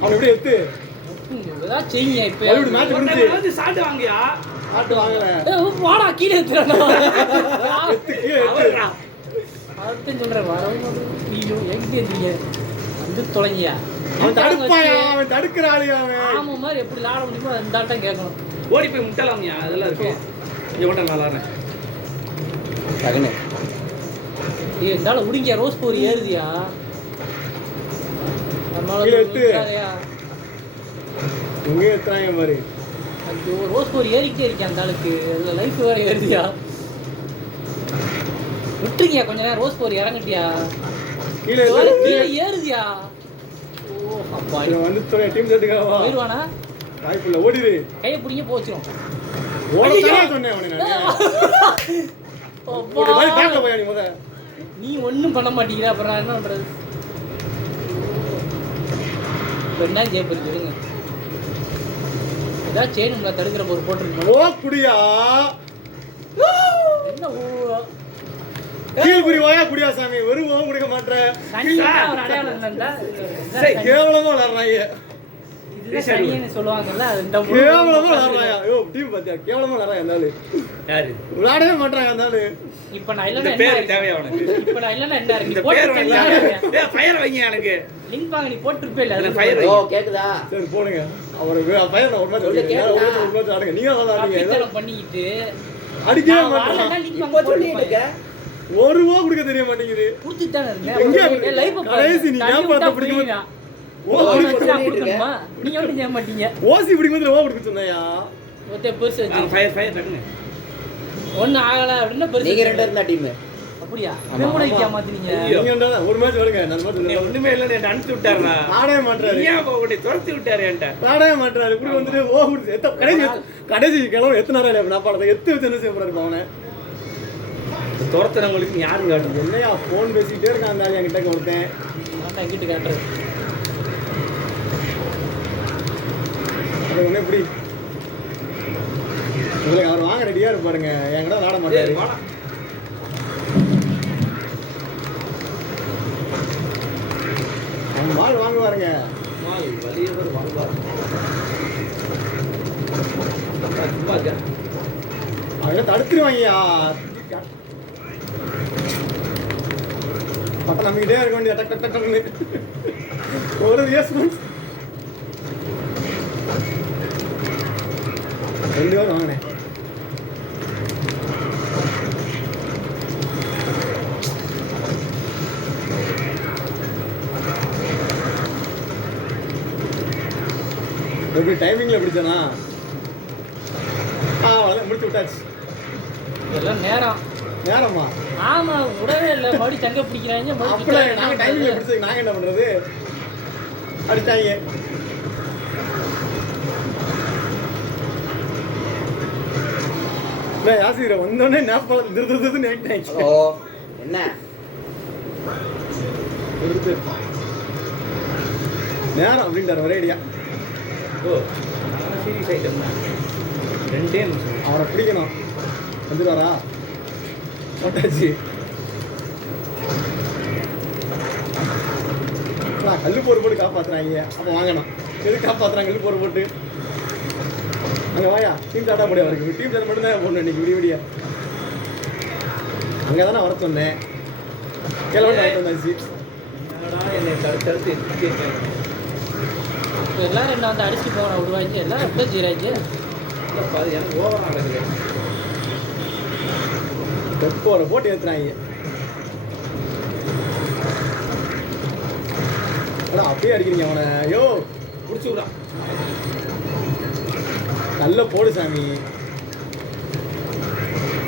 அவன் எப்படி எத்து? ஏதாவது செய்யுங்க இப்போ. மறுபடியும் மேட்ச் முடிஞ்சு. வந்து சாட்டு வாங்கயா ஆட்டு வாங்கல. வாடா கீழே எத்துறானா? எத்து கீழே எத்து. அதுதான் சொல்கிறேன் வரவும் ஐயோ எங்கே இருந்தீங்க வந்து தொலைங்கியா? அவன் தடுப்பாயா? அவன் தடுக்கிற ஆளியா அவன்? ஆமாம் மாதிரி எப்படி விளாட முடியுமோ அந்த ஆட்டம் கேட்கணும். ஓடி போய் முட்டலாமியா அதெல்லாம் இருக்கு இங்க மட்டும் நல்லா இருக்கேன் டக்குன்னு இருந்தாலும் உடிங்க ரோஸ் போர் ஏறுதியா? கீழே எத்து. இங்கே எத்துறாங்க பாரு. ஐயோ ரோஸ் போர் ஏறிக்கிட்டே இருக்கேன் அந்த ஆளுக்கு. அதில் லைஃப் வேறு ஏறுதியா? விட்டுருக்கியா கொஞ்ச நேரம்? ரோஸ் போர் இறங்கிட்டியா? கீழே கீழே ஏறுதியா? ஓ அப்பா இவன் வந்து துறை டீம் செட்டுக்காவா? போயிடுவானா? வாய்ப்பில்லை, ஓடிடு. கையை பிடிங்க போச்சிரும். ஓடத்தானே சொன்னேன் அவனை நானு. ஓடி போய் பேக்ல போய் நீ முத. நீ ஒன்றும் பண்ண மாட்டேங்கிற அப்புறம் நான் என்ன பண்ணுறது? இப்போ என்ன ஜெயப்பரி சொல்லுங்க. ஏதாவது செயின் உங்களை தடுக்கிற ஒரு போட்டுருக்கோம். ஓ குடியா? என்ன ஓ கீழ்புரி வாயா குடியா சாமி? வருவோம் குடிக்க மாட்டேன். சனியா ஒரு அடையாளம் இருந்தா கேவலமா விளாடுறாங்க. இதுதான் சனின்னு சொல்லுவாங்கல்ல. அது இந்த கேவலமா விளாடுறாயா? ஐயோ டீம் பாத்தியா? கேவலமா விளாடுறாங்க அந்த ஆளு. யாரு விளாடவே மாட்டாங்க அந்த ஆளு. இப்போ நான் இந்த இல்லைன்னா பேர் என்ன தேவையா உனக்கு இப்போ நான் இல்லைன்னா என்ன இருக்கு? இந்த நீ பேர் போட்டு ஏய் ஃபயர் வைங்க எனக்கு லிங்க் வாங்க. நீ போட்டுருப்பே இல்லை அதுல அது fire ஓ கேக்குதா? சரி போடுங்க. அவர் பையன் ஒரு மேட்ச் சொல்லு, கேக்குதா? ஒரு மேட்ச் ஆடுங்க. நீங்க விளாடுறீங்க. கப்பித்தனம் பண்ணிக்கிட்டு அடிக்கவே நான் மாட்டாங்க. வரலைன்னா link இப்போ வாங்க சொல்லிட்டு இருக்க. ஒரு ரூபா கொடுக்க தெரிய மாட்டேங்குது. கொடுத்துட்டு தானே எங்க இருக்கேன். லைஃப் கடைசி நீ ஞாபகத்தை பிடிக்கும் ஓசி கொடுக்கணுமா? நீங்க ஒன்றும் செய்ய மாட்டீங்க. பிடிக்கும் ஓ கொடுக்க சொன்னையா? ஒருத்தர் பெருசு வச்சு ஃபயர் ஃபயர் டக்குனு ஒன்றும் ஆகலை அப்படின்னா பெருசு. நீங்க ரெண்டு இருந்தா டீம். அப்படியா? இவன் கூட வைக்க மாட்டீங்க. நீங்க ஒரு மேட்ச் வருங்க. நான் நீ மேட்ச் ஒண்ணுமே இல்ல என்ன அனுப்பிச்சு விட்டாருடா ஆடவே மாட்டாரு. ஏன் போக கூடி துரத்தி விட்டாரு என்கிட்ட ஆடவே மாட்டாரு. இப்படி வந்துட்டு ஓ கொடுத்து எத்த கடைசி கிளம்ப எத்தனை நேரம் நான் பாடத்தை எத்து வச்சு என்ன செய்ய போறாரு அவனை? துரத்துறவங்களுக்கு யாரு காட்டும் என்னையா போன் பேசிக்கிட்டே இருக்கான் அந்த ஆள் என்கிட்ட ஒருத்தன். நான் கிட்ட காட்டுறது. அது ஒண்ணு எப்படி உங்களுக்கு அவர் வாங்க ரெடியா இருப்பாருங்க. என் கூட விளாட மாட்டாரு. அவங்க வாழ் வாங்குவாருங்க. வலியவர் வாழ்வார் அவங்க தடுத்துருவாங்கயா. பட்டம் நம்பிக்கிட்டே இருக்க வேண்டிய டக் டக் டக்னு ஒரு ரியாஸ்மெண்ட் 2 பேரும் வாங்கினேன். எப்படி டைமிங்ல பிடிச்சனா? முடிச்சு விட்டாச்சு. இதெல்லாம் நேரம். நேரமா? ஆமா விடவே இல்லை. மறுபடியும் தங்க பிடிக்கிறாங்க. அப்படியே நாங்க டைமிங்ல பிடிச்சதுக்கு நாங்க என்ன பண்றது? அடிச்சாங்க. யாசிர வந்தோடனே நேப்பாள திருது நேட்டாங்க. ஓ என்ன நேரம் அப்படின்றார் ஒரே ஐடியா. ஓ சீரியஸ் ஐட்டம் ரெண்டே நிமிஷம் அவரை பிடிக்கணும். வந்துடுவாரா? போட்டாச்சு. கல்லு போட்டு காப்பாத்துறாங்க. அப்போ வாங்கணும். எதுக்கு காப்பாத்துறாங்க கல்லு போட்டு? அங்கே வாயா டீம் சாட்டா முடியாது அவருக்கு. டீம் சாட் மட்டும் தான் போடணும் இன்னைக்கு விடிய. அங்கே தானே வர சொன்னேன். கிளம்பி வர சொன்னாச்சு. என்னை தடுத்து இப்போ எல்லாரும் என்ன வந்து அடிச்சு போகணும் விடுவாங்க. எல்லாம் எப்படி செய்கிறாங்க? எனக்கு ஓவரா நடக்குது. தெப்போட போட்டு ஏற்றுறாங்க. ஆனால் அப்படியே அடிக்கிறீங்க அவனை. ஐயோ பிடிச்சி விட்றான். நல்ல போடு சாமி.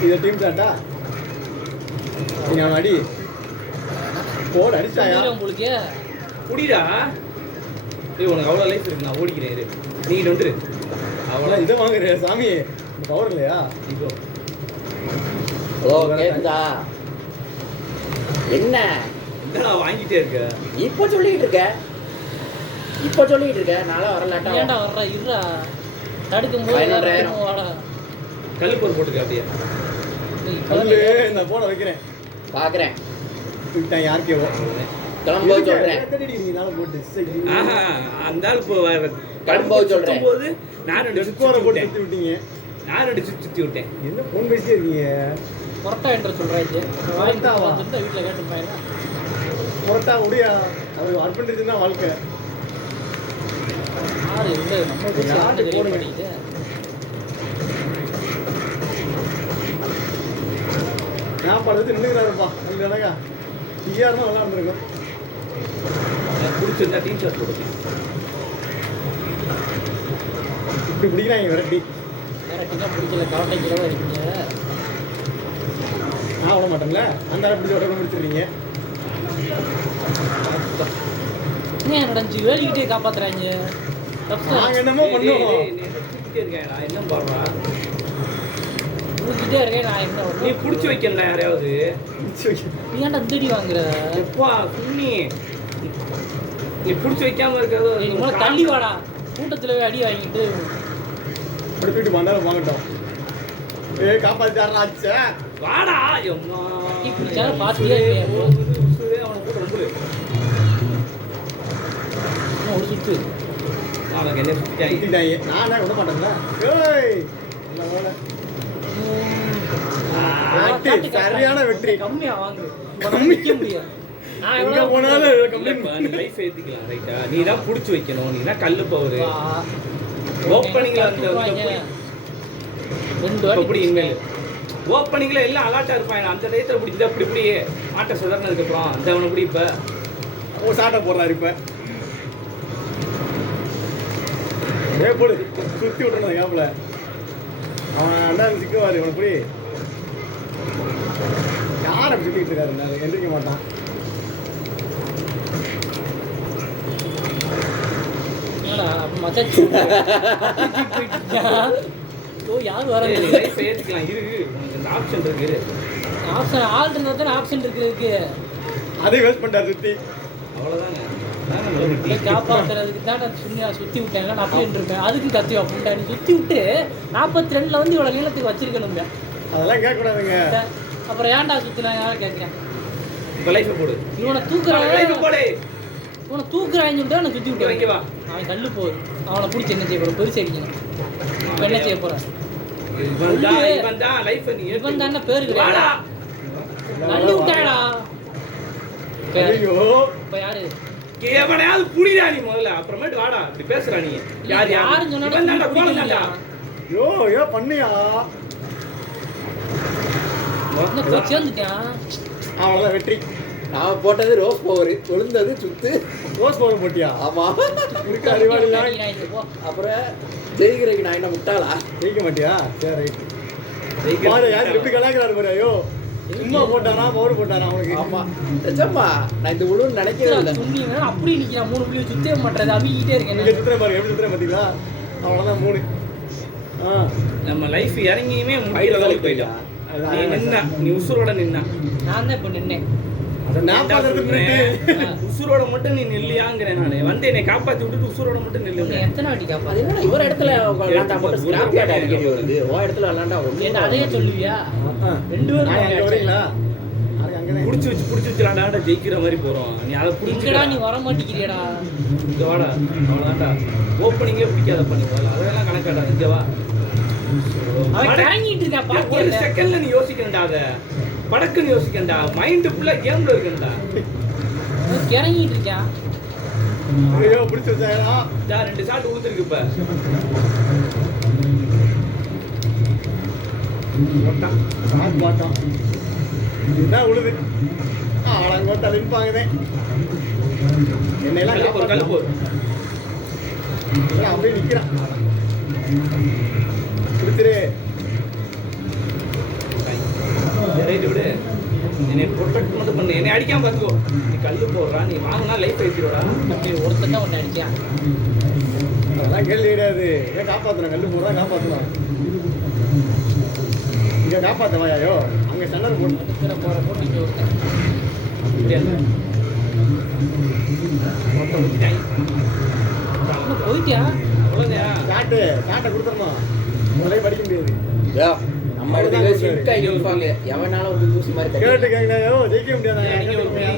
இதை டீம் சாட்டா நீங்க அவன் அடி போடு. அடிச்சாயா? உங்களுக்கு குடிடா டேய் உனக்கு அவ்வளோ லைஃப் இருக்கு, நான் ஓடிக்கிறேன் இரு. நீ வந்துரு. அவ்வளோ இதை வாங்குறியா சாமி? பவர் இல்லையா? இதோ ஹலோ கேக்குதா? என்ன என்னடா வாங்கிட்டே இருக்க? இப்போ சொல்லிட்டு இருக்க நாளா வரலாட்டா? ஏன்டா வர்றா இருடா தடுக்கும் போது 15,000. வாடா கல்லுப்போர் போட்டுக்க அப்படியே. கல்லு நான் போன வைக்கிறேன். பாக்குறேன். விட்டான் யாருக்கேவோ. கிளம்ப சொல்றேன். நீனால போட்டு சரி. ஆஹா, அந்த ஆள் இப்போ கிளம்ப சொல்றேன். போது நான் 2 ஸ்கோரை போட்டு சுத்தி சுத்தி விட்டீங்க. நான் 2 சுத்தி விட்டேன். என்ன ஃபோன் பேசிட்டே இருக்கீங்க? புரட்டா என்று சொல்றாங்க புரட்டாவா? வீட்டில் கேட்டுப்பாங்க புரட்டா முடியா? அது அட்வான்டேஜ் தான் வாழ்க்கை. யாரு இல்லை நம்ம வீட்டுல யாரு தெரிய போடுங்க? மாட்டேங்குது நான் படுத்து நின்றுக்கிறாருப்பா அந்த இடங்கா டிஆர்னா நல்லா இருந்திருக்கும். எனக்கு பிடிச்சிருந்தா டீச்சர் போடுங்க. இப்படி பிடிக்கிறாங்க வெரைட்டி. கரெக்டாக பிடிக்கல காட்டைக்கு தான் இருக்கீங்க நான் விட மாட்டேன்ல அந்த ஆள் பிடிச்சி உடனே முடிச்சிடுறீங்க. ஏன் நடந்துச்சு வேலைக்கிட்டே காப்பாத்துறாங்க நாங்கள் என்னமோ பண்ணுவோம். என்ன பாடுறா? உங்ககிட்டே இருக்கேன் நான் என்ன நீ புடிச்சு வைக்கல யாரையாவது? நீ ஏன்டா தேடி வாங்குற எப்பா சுண்ணி, நீ புடிச்சு வைக்காம இருக்கிறது நீ முதல்ல தள்ளி வாடா கூட்டத்துல போய் அடி வாங்கிட்டு அப்படி போயிட்டு வந்தாலும் வாங்கட்டும். காப்பாத்திட்டாரா ஆச்சா? வாடா எம்மா. நீ பிடிச்சாலும் பார்த்துட்டே இருப்பேன் அவனை கூட ரொம்ப ஒரு சுத்து அவனுக்கு என்ன சுத்திட்டாங்க. சுத்திட்டாங்க. நானே விட மாட்டேன்ல. ஏய் நல்ல வேலை. வெற்றி, சரியான வெற்றி. கம்மியா வாங்கு நிக்க முடியாது நான் எங்க எவ்வளவு போனாலும் இல்லப்பா, நீ லைஃப் ஏத்திக்கலாம் ரைட்டா? நீ தான் புடிச்சு வைக்கணும். நீ தான் கல்லு பவரு. ஓப்பனிங்ல அந்த ரெண்டு வாட்டி அப்படி இனிமேல் ஓப்பனிங்ல எல்லாம் அலாட்டா இருப்பாங்க. அந்த டயத்துல பிடிச்சது அப்படி இப்படி மாட்டை சுதர்னதுக்கு அப்புறம் அந்த அவனை பிடி இப்ப ஒரு சாட்டை போடுறாரு இப்ப. போடு சுத்தி விட்டுறான் கேப்ல. அவன் அண்ணா சிக்குவாரு இவனை போய் யார் அப்படி சுத்திட்டு இருக்காரு? எந்திரிக்க மாட்டான். என்னடா அப்ப மச்சாச்சு ஓ யார் வர லைஃப் ஏத்திக்கலாம். இரு, உனக்கு இந்த ஆப்ஷன் இருக்கு. இரு. ஆப்ஷன் ஆள் இருந்தா தானே ஆப்ஷன் இருக்கிறதுக்கு அதே வேஸ்ட் பண்ணிட்டாரு சுத்தி. அவ்வளவுதாங்க. காப்பாத்துறதுக்கு தான் நான் சும்மா சுத்தி விட்டேன் நான் அப்படியே இருப்பேன் அதுக்கு கத்தி அப்படின்ட்டா நீ சுத்தி விட்டு 42ல வந்து இவ்வளவு நீளத்துக்கு வச்சிருக்கணுங்க அதெல்லாம் கேட்க கூடாதுங்க. அப்புறம் ஏன்டா சுத்தி நான் யாரை கேட்கிறேன் இப்ப லைஃப் போடு. இவனை தூக்குறான் லைஃப் போடு. இவனை தூக்குறான்னு சொல்லிட்டு நான் சுத்தி இங்க விட்டேன் வா. அவன் கல்லு போகுது அவனை பிடிச்சி என்ன செய்ய போறேன் பெருசு அடிக்கணும் இப்ப என்ன செய்ய போறேன் இவன் தான் லைஃப் நீ இவன் தானே பேரு வாடா. தள்ளி விட்டாடா ஐயோ இப்ப யாரு எவனையாவது புடிடா நீ முதல்ல, அப்புறமேட்டு வாடா. இப்படி பேசுறா நீ. யார் யாருன்னு சொன்னா இவன் தான்டா, கோலம் தான்டா. ஐயோ ஏன் பண்ணியா? சேர்ந்துட்டான் அவ்வளோதான் வெற்றி. நான் போட்டது ரோஸ் பவர், விழுந்தது சுத்து. ரோஸ் பவுடர் போட்டியா? ஆமா. இருக்கு அறிவாளிலாம். அப்புறம் ஜெயிக்கிறதுக்கு நான் என்ன முட்டாளா? ஜெயிக்க மாட்டியா? சரி ரைட். பாரு யார் எப்படி கலாய்க்கிறாரு பாரு. ஐயோ சும்மா போட்டானா பவுடர் போட்டானா அவனுக்கு? ஆமா நிஜமா நான் இந்த விழுன்னு நினைக்கவே இல்லை. சொன்னீங்க அப்படி நிற்கிறான் 3 புள்ளி சுத்தே மாட்டேறது அவிக்கிட்டே இங்கே இருக்கேன் சுத்துறேன் பாருங்க எப்படி சுத்துறேன் பார்த்தீங்களா? அவ்வளோதான் 3. நம்ம லைஃப் இறங்கியுமே முடியல அளவுக்கு போயிட்டான். நீ நின்னா, நீ உசுரோட நின்னா. நான் தான் இப்போ நின்னேன் நான் பார்க்கறது உசுரோட மட்டும் நீ நில்லையாங்கிறேன் நானு. வந்து என்னை காப்பாத்தி விட்டுட்டு உசுரோட மட்டும் நில்லுங்க. எத்தனை வாட்டி காப்பா அது என்னடா இவர் இடத்துல விளாண்டா மட்டும் ஸ்கிராப் யார்ட் அடிக்கடி வருது, உன் இடத்துல விளாண்டா ஒண்ணு என்ன அதையே சொல்லுவியா 2 பேரும் வரீங்களா? அது அங்கே புடிச்சு வச்சுலாண்டா ஜெயிக்கிற மாதிரி போறோம். நீ அதை எங்கடா புடிச்சுடா. நீ வர மாட்டேங்கிறியடா இங்க வாடா. அவ்வளவுதான்டா. ஓப்பனிங்கே பிடிக்காத பண்ணி போல. அதெல்லாம் கணக்காடா. இங்க வா. அவன் தாங்கிட்டு இருக்கா ஒரு பாத்தியா செகண்ட்ல நீ யோசிக்கணும்டா. அத படக்குன்னு யோசிக்கணும்டா. மைண்ட் ஃபுல்லா கேம்ல இருக்கணும்டா. கிறங்கிட்டு இருக்கான் ஐயோ பிடிச்சி வச்சாங்களா? 2 ஷாட் ஊத்துருக்கு இப்ப. மாட்டான் இதுதான் உழுது. ஆளங்கோ தலிப்பாங்கதே என்னெல்லாம் கல்லு போர். அப்படியே நிற்கிறான். பிடிச்சிரு ரைட் விடு. என்னை ப்ரொடெக்ட் மட்டும் பண்ணு. என்னை அடிக்காம பாத்துக்கோ. நீ கல்லு போடுறா, நீ வாங்கினா லைஃப் ஏத்திடுடா. தம்பி ஒருத்தன் தான் ஒன்று அடிக்கான். அதெல்லாம் கேள்வி கிடையாது. ஏன் காப்பாற்றணும்? கல்லு போடுறா காப்பாற்றலாம். இங்கே காப்பாற்ற வாயாயோ அங்கே சண்டை போட்டு அடுக்கிற போகிற போட்டு இங்கே ஒருத்தன். இன்னும் போயிட்டியா? அவ்வளோதான். சாட்டை கொடுத்துடணும். முதலே படிக்க முடியாது. யா, நம்ம இடத்துல சிக்கா இருப்பாங்க. எவனால வந்து தூசி மாதிரி தட்டி. கேட்டுக்கங்க. ஜெயிக்க முடியாதாங்க.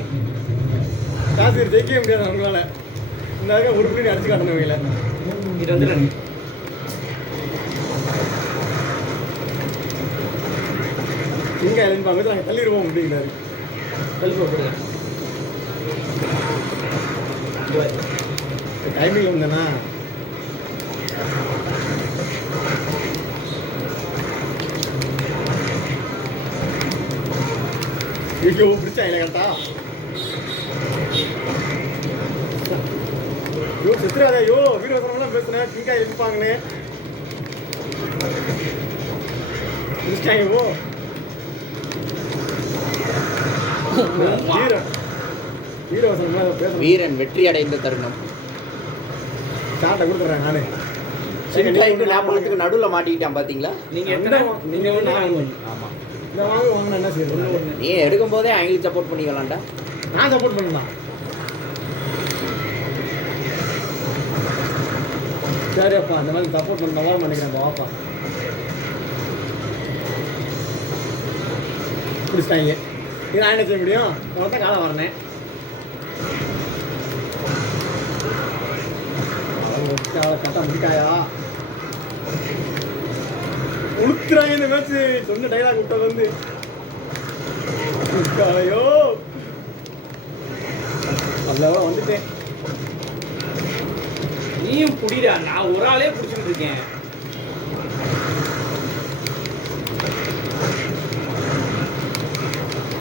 காசு ஜெயிக்க முடியாது அவங்களால. இந்த ஒரு பிள்ளை அடிச்சு காட்டணும் இவங்கள. இது வந்து நான் இங்கே எழுப்பாங்க நாங்கள் தள்ளிடுவோம் அப்படிங்கிறாரு. கல் போடுறேன். டைமிங் உண்டுண்ணா. ஐயோ பிடிச்சா இல்லை கரெக்டா. ஐயோ சித்திராதா. ஐயோ வீரவசனம்லாம் பேசுனேன். கிங்காய் எழுப்பாங்கன்னு பிடிச்சிட்டாங்க. ஓ வீரவசனம்லாம் பேச வீரன் வெற்றி அடைந்த தருணம். சாட்டை கொடுத்துட்றேன் நானு. சின்ன ஞாபகத்துக்கு நடுவுல மாட்டிக்கிட்டான் பாத்தீங்களா? நீங்க எத்தனை நீங்க ஒண்ணு வாங்குங்க. ஆமா, இந்த வாங்கினா என்ன செய்யறது? நீ எடுக்கும் போதே அவங்களுக்கு சப்போர்ட் பண்ணிக்கலாம்டா. நான் சப்போர்ட் பண்ணலாம். சரி அப்பா, இந்த மாதிரி சப்போர்ட் பண்ண வர மாட்டேங்கிறேன். வாப்பா பிடிச்சிட்டாங்க. இது நான் என்ன செய்ய முடியும்? உனக்கு காலம் வரனேன். கரெக்டாக முடிக்காயா உளுத்துறாங்க இந்த மேட்ச். சொன்ன டைலாக் விட்டது வந்து ஐயோ அவ்வளவா வந்துட்டேன். நீயும் புடிடா, நான் ஒரு ஆளே புடிச்சிட்டு இருக்கேன்.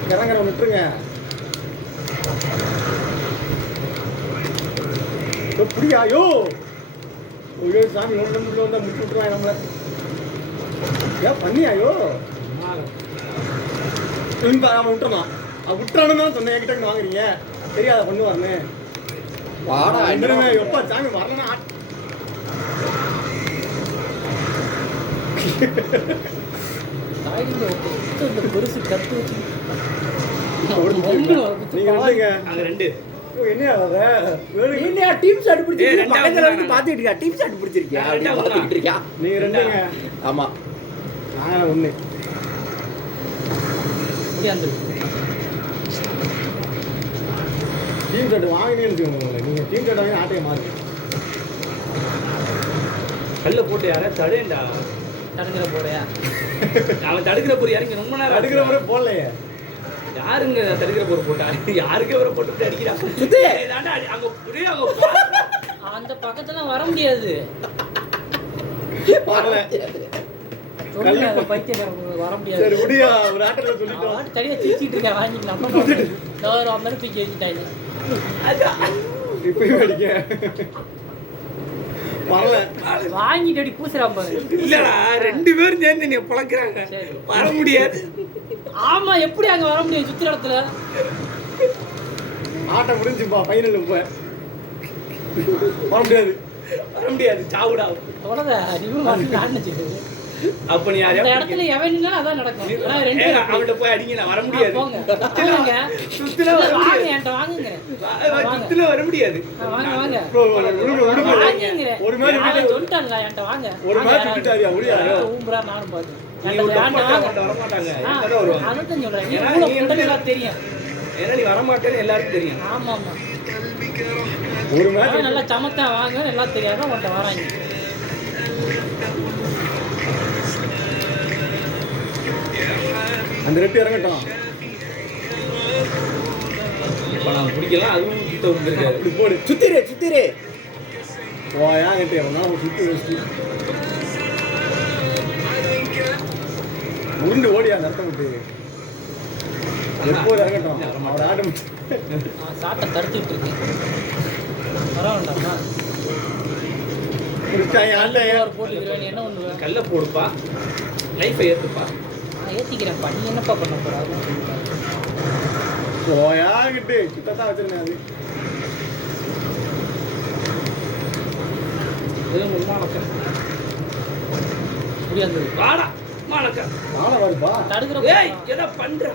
கரங்கரை விட்டுருங்க. புடியாயோ ஐயோ சாமி ஒன்று வந்தா முடிச்சு விட்டுருவாங்க நம்மள. ஏன் பண்ணியாயோ அவன் விட்டுறான். அவன் விட்டுறானு தான் சொன்னேன். என்கிட்ட வாங்குறீங்க தெரியாத பண்ணுவாருன்னு. வாடா எப்பா சாமி வரலன்னா இந்த பெருசு கத்து வச்சு நீங்க வந்துங்க. அங்க ரெண்டு என்ன டீம் ஷாட் பிடிச்சிருக்கியா? ஏய், ரெண்டா பக்கத்துல வந்து ஒண்ணா? பாத்துட்டு இருக்கா. டீம் ஷாட் பிடிச்சிருக்கியா? ரெண்டா அப்படி ஒண்ணா? பாத்துட்டு இருக்கியா? நீங்க ரெண்டுங்க. ஆமா, நாங்க ஒண்ணு. அந்த டீம் ஷர்ட் வாங்கினேன்னு வச்சுக்கோங்க. நீங்க டீம் ஷர்ட் வாங்கி ஆட்டையை மாறுங்க. கல்ல போட்டு யாரா தடேண்டா. தடுக்கிற போறையா? அவன் தடுக்கிற பொறி யாருங்க ரொம்ப நேரம் அடிக்கிற முறை போடலையே. யாருங்க தடுக்கிற பொறி போட்டா? யாருக்கு அவரை போட்டு அடிக்கிறான்? சுத்தி. ஏதாண்டா அங்க ஒரே அங்க அந்த பக்கத்துல வர முடியாது. வரல. சொல்லுங்க, அந்த பைத்தியக்காரங்க வர முடியாது. சரி முடியா ஒரு ஆட்டத்தில் சொல்லிட்டோம். அவன் தனியா தீச்சிட்டு இருக்கேன், வாங்கிக்கலாம். அந்த மாதிரி தூக்கி வச்சுட்டாங்க. இப்பயும் அடிக்க வரல. வாங்கிட்டு அடி பூசுறா பாரு. இல்லடா, ரெண்டு பேரும் சேர்ந்து நீ புழக்கிறாங்க. சரி. வர முடியாது. ஆமா, எப்படி அங்க வர முடியும்? சுத்தி இடத்துல ஆட்டம் முடிஞ்சுப்பா. ஃபைனல் இப்ப வர முடியாது. வர முடியாது. சாவுடா. அவ்வளவுதான். நீங்களும் வந்து நான் செய்யுது. அப்ப நீ அந்த யாரையா இடத்துல எவனா அதான் நடக்கும். ஆனா ரெண்டு பேரும் அவன்கிட்ட போய் அடிங்க. நான் வர முடியாது. போங்க. வாங்க. சுத்தில வர வாங்க, முடியாது. என்கிட்ட வாங்குங்க. சுத்தில வர முடியாது. வாங்க வாங்க. விடுங்க. ஒரு மாதிரி அவன் சொல்லிட்டாங்க, என்கிட்ட வாங்க. ஒரு மாதிரி விட்டுட்டாரியா முடியா? ஊம்புறா, நானும் பார்த்தேன். நீ என்கிட்ட ஒரு வேண்டாம், தப்பா வாங்க. வர மாட்டாங்க. ஆ, என்னதான் வருவாங்க. அதைத்தான் சொல்றேன். நீ ஏன்னா கூட நீ கூட்டத்துல வந்து- தெரியும். ஏன்னா நீ வர மாட்டேன்னு எல்லாருக்கும் தெரியும். ஆமா ஆமா. ஒரு மாதிரி அவன் நல்லா சமத்தா வாங்க, எல்லாம் தெரியாத உன்கிட்ட வராங்க. அந்த ரெட்டு இறங்கட்டும். இப்ப நான் பிடிக்கலாம், அதுவும் சுத்த விட்டுருக்காரு. இப்படி போடு. சுத்திரு சுத்திரு. போயா கட்டி அவனா சுத்தி வச்சு உருண்டு ஓடியா அந்த அர்த்தம் விட்டு. எப்போது இறங்கட்டும். அவர் ஆட்டம் நான் சாட்டை தடுத்துட்டு இருக்கேன். வர வேண்டாமா? முடிச்சாங்க ஆட்டையா. ஒரு போட்டுக்கிறேன். என்ன ஒண்ணு கல்ல போடுப்பா, லைஃபை ஏத்துப்பா. நான் ஏத்திக்கிறேன்ப்பா. நீ என்னப்பா பண்ண போற? போயாகிட்டு கிட்டத்தான் வச்சிருந்தேன் அது. முடியாது வாடா மாலக்கா நாளை வருப்பா. தடுக்கிற ஏய் எதை பண்ற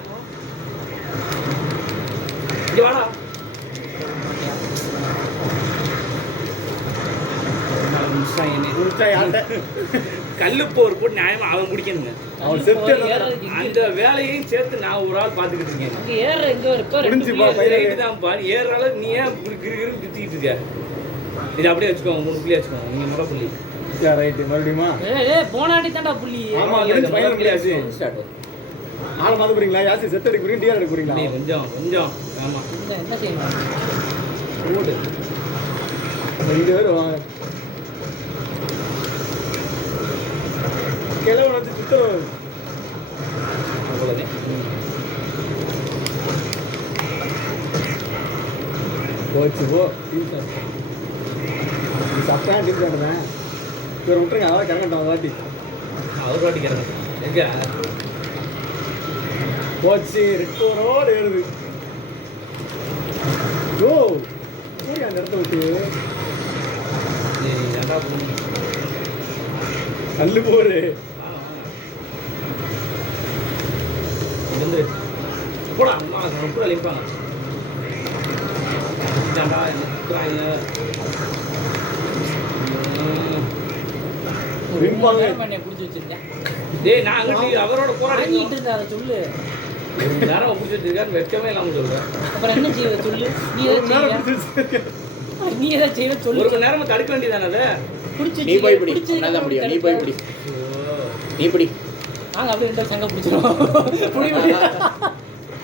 இங்க வாடா முடிச்சா யார்கிட்ட? கல்லுப்போர் போட்டு நியாயமா அவன் முடிக்கணுங்க. அவன் செத்து அந்த வேலையையும் சேர்த்து நான் ஒரு ஆள் பாத்துக்கிட்டு இருக்கேன். அங்க ஏற எங்க இருக்கோ முடிஞ்சுப்பா. தான்ப்பா ஏற அளவுக்கு நீ ஏன் கிருகிருன்னு சுத்திக்கிட்டு இருக்க? இது அப்படியே வச்சுக்கோங்க, 3 புள்ளி வச்சுக்கோங்க. நீங்க முறை புள்ளி ரைட்டு மறுபடியுமா? ஏய் போனாடி தான்டா புள்ளி. ஆமா முடிஞ்சு ஃபைனல் முடியாச்சு. ஸ்டார்ட் ஆள மாத்த போறீங்களா? யாசி செட் எடுக்க போறீங்க, டிஆர் எடுக்க போறீங்களா? நீ கொஞ்சம் கொஞ்சம் ஆமா என்ன செய்யணும்? ஓடு 2 பேர் வாங்க. கிளவு வச்சு சுத்தம் அவ்வளவுதான். போச்சு போ. சப்பா டீம் காட்டுறேன். இவர் விட்டுருங்க, அதான் கிளம்பட்டோம் வாட்டி. அவர் வாட்டி கிடக்கு எங்க போச்சு ரெக்கோரோடு ஏறுது. ஓ சரி அந்த இடத்த விட்டு ரெண்டா புள்ளி கல்லு போரு. வந்து போடா அம்மா கூட அழிப்பாங்க. இதாண்டா நிற்கிறாங்க. விம்பாங்க. பண்ணி புடிச்சு வச்சிருக்கேன். டேய் நான் அங்கிட்டு அவரோட போராடிட்டு வாங்கிட்டு இருந்தா அதை சொல்லு. ஒரு நேரம் பிடிச்சி வச்சிருக்காரு, வெட்கமே இல்லாம சொல்றேன். அப்புறம் என்ன செய்வ சொல்லு. நீ ஒரு எதை நேரம் செய்வ? பிடிச்சு வச்சிருக்க. நீ எதை செய்வ சொல்லு. ஒரு மணி நேரமா தடுக்க வேண்டியதானே அதை? புடிச்சு நீ போய் பிடி. புடிச்சு அதான் முடியும். நீ போய் பிடி. நீ பிடி. நாங்க அப்படியே ரெண்டு சங்க பிடிச்சிரோம். புடி புடி.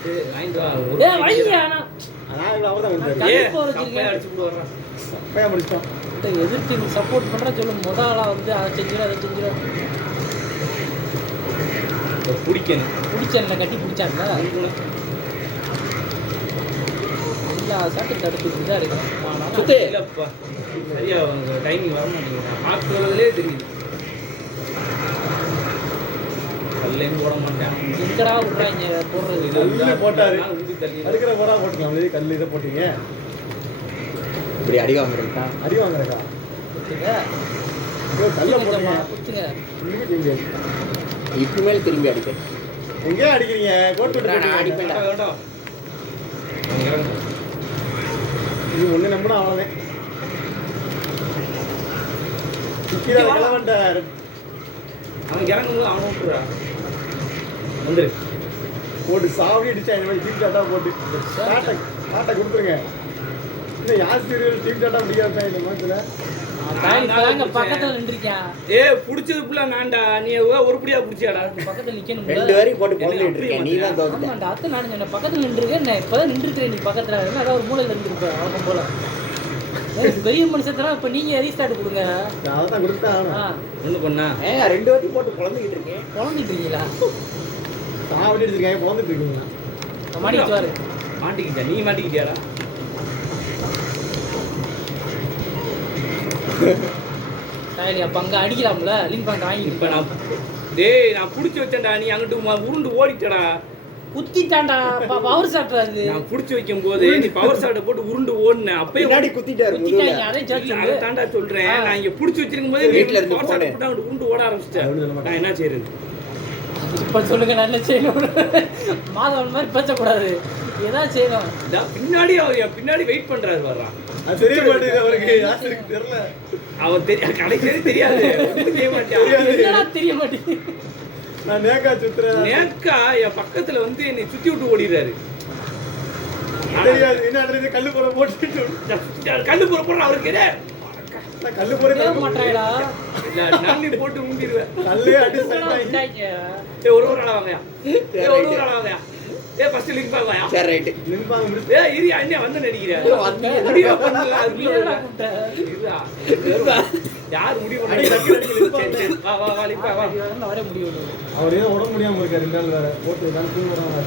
சரி, வாங்கிட்டு வா. ஏய் வையா நான் அதான் இவ்வளவு அவர்தான் விட்டாரு. கல்லு ஏய், போர் கப்பையை வச்சிருக்கேன். அடிச்சு போட்டு வர்றான். சப்பையா முடிச்சிட்டோம். இந்த எதிர் டீம் சப்போர்ட் பண்ற சொல்லு. முதல் ஆளா வந்து அதை செஞ்சிடும் அதை செஞ்சிடும். ஒரு பிடிக்கணும். பிடிச்சல கட்டி பிடிச்சாங்க. எல்லா சாட்டு தடுத்துட்டு தான் இருக்கேன். ஆனா சுத்து. இல்லப்பா சரியா டைமிங் வர மாட்டேங்குது. பார்க்கறதுலே தெரியுது. கல்லையும் போட மாட்டேன். எங்கடா விடுறாங்க போடுறது. இது கல்லு போட்டாரு. உண்டி தள்ளி அடுக்கிற போரா போட்டுக்கலாம். கல் இதை போட்டீங்க. இப்படி அடி வாங்குறீங்களா? அடி வாங்குறக்கா. குத்துங்க. ஐயோ கல்ல போடுங்க. குத்துங்க. ஒண்ணுமே செய்ய முடியாது. இப்ப மேல் திரும்பி அடிக்க. எங்கேயா அடிக்கிறீங்க? கோட்டு விட்டு நான் அடிப்பேன். அடிப்பேன். வேண்டாம். அவங்க இறங்கு. இது ஒண்ணு நம்பினா அவ்வளவுதான். சிக்கிரா கிளவன்டார். அவன் இறங்கும்போது அவன் விட்டுறா. வந்துரு. போட்டு சாவடி அடிச்சா இந்த மாதிரி டீம் சாட்டா போட்டு டாட்டா கொடுத்துருங்க. இன்னும் யாசிரியர் டீம் சாட்டா முடியாதா இந்த மாதிரி? தாங்க பக்கத்துல நின்றுருக்கேன். புடிச்சது புள்ள நான்டா. நீ உருப்படியா புடிச்சியாடா? பக்கத்துல நிக்கணும். 2 பேரையும் போட்டு பொழுதுட்டு இருக்கேன். நீ தான் தோத்துட்ட. ஆமாண்டா அத்தை நான் சொன்னேன் பக்கத்துல நின்றுருக்கேன். நான் இப்பதான் நின்றுக்கிறேன். நீ பக்கத்துல என்ன ஏதாவது ஒரு மூலையில இருந்திருப்பேன். அவன் போல பெரிய மனுஷத்தெல்லாம் இப்ப நீங்க ரீஸ்டார்ட் கொடுங்க. அதான் கொடுத்தா ஒண்ணு பண்ணா ஏங்க 2 பேரையும் போட்டு பொழுதுகிட்டு இருக்கேன். குழம்பிட்டு இருக்கீங்களா? சாவடி அடிச்சிருக்காங்க. போந்துட்டு இருக்கீங்களா? மாட்டிக்குவாரு. மாட்டிக்கிட்டா? நீ மாட்டிக்கிட்டியாடா? சாயலி அப்ப அங்க அடிக்கலாம்ல. லிங்க் பாயிண்ட் வாங்கி இப்ப நான் நான் புடிச்சு வச்சேன்டா. நீ அங்கிட்டு உருண்டு ஓடிட்டடா. குத்திட்டான்டா. பவர் சாப்பிடாது. நான் புடிச்சு வைக்கும் போது நீ பவர் ஷாட்டை போட்டு உருண்டு ஓடுன. அப்பயே பின்னாடி குத்திட்டாரு முதுகுல. குத்திட்டாங்க. அதே இல்ல, ஜட்ஜ் அதை தாண்டா சொல்றேன். நான் இங்க புடிச்சு வச்சிருக்கும் போதே நீ வீட்ல இருந்து power shot போனேன். போட்டு அங்கிட்டு உருண்டு ஓட ஆரம்பிச்சிட்ட. நான் என்ன செய்யறது? இப்ப சொல்லுங்க நான் என்ன செய்யணும்? மாதவன் மாதிரி பேசக்கூடாது. ஏதாவது செய்யணும். பின்னாடி அவர் என் பின்னாடி வெயிட் பண்றாரு வர்றான். அது தெரிய மாட்டேங்குது அவருக்கு. யாசிருக்கு தெரியல. அவன் கடைசி தெரியாது. ஒண்ணும் செய்ய மாட்டான். என்னடா தெரிய மாட்டேங்குது. நான் நேக்கா சுத்துறேன். நேக்கா என் பக்கத்துல வந்து என்னை சுத்தி விட்டு ஓடிடுறாரு. தெரியாது என்ன கல்லு போற போட்டு கல்லு போற அவருக்கு நான் கல்லு போற கேட்க மாட்டாங்கடா. நன்றி போட்டு ஊண்டிடுவேன். கல்லே அடி சட்டை. விட்டாங்க. ஒரு ஆளா வாங்கயா. ஒரு ஆளா வாங்கயா. ஃபர்ஸ்ட் லிங்க் பாங்கயா. சரி ரைட். நின்பாங்க முடிச்சு. இரு அண்ணே வந்து நடிக்கிறேன். வந்து முடிவு பண்ணல. நீ என்னடா கூப்பிட்ட? யார் முடிவு அடி பண்ணி டக்கு டக்கு லிங்க் பாங்க. வா வா வா லிங்க் வா. அவரே முடிவு அவர் ஏதோ உடம்பு முடியாம இருக்காரு. 2 நாள் வேற போட்டு தான் தூங்குறாங்க.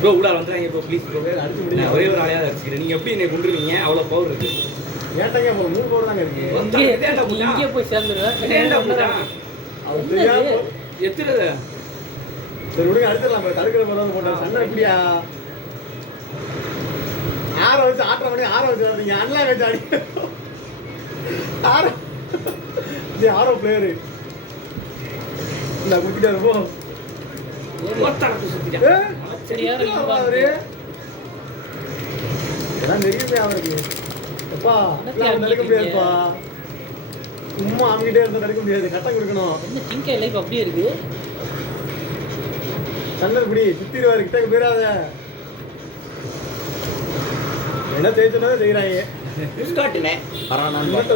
ப்ரோ உள்ள வந்துறாங்க ப்ரோ ப்ளீஸ் ப்ரோ. அடிச்சு நான் முடியும். ஒரே ஒரு ஆளையாவது அடிச்சுக்கிறேன். நீங்க எப்படி என்னை கொண்டுருவீங்க? அவ்வளவு பவர் இருக்கு. ஏட்டாங்க ஒரு 3 கோடி தாங்க இருக்கு. இங்கே போய் சேர்ந்துருவேன். ஏன்டா புட்டா? அவர் தெரியாம எத்துறது சரி விடுங்க அடிச்சிடலாம் தடுக்கிற போது போட்டேன் சண்டை எப்படியா ஆற வச்சு ஆட்டை பண்ணி ஆற வச்சு நீங்க அண்ணா வச்சு அடி ஆரோ இது ஆரோ பிளேயரு இந்த குத்திட்டாரு போ தெரியுமே அவருக்கு எப்பா தடுக்க முடியாதுப்பா சும்மா அவங்கிட்டே இருந்தா தடுக்க முடியாது கட்டம் கொடுக்கணும் என்ன திங்க லைஃப் அப்படியே இருக்கு சண்டை இப்படி சுத்திடுவாரு கிட்ட போயிடாத என்ன செய்யணும் செய்யறாங்க உஸ்காட்டுனே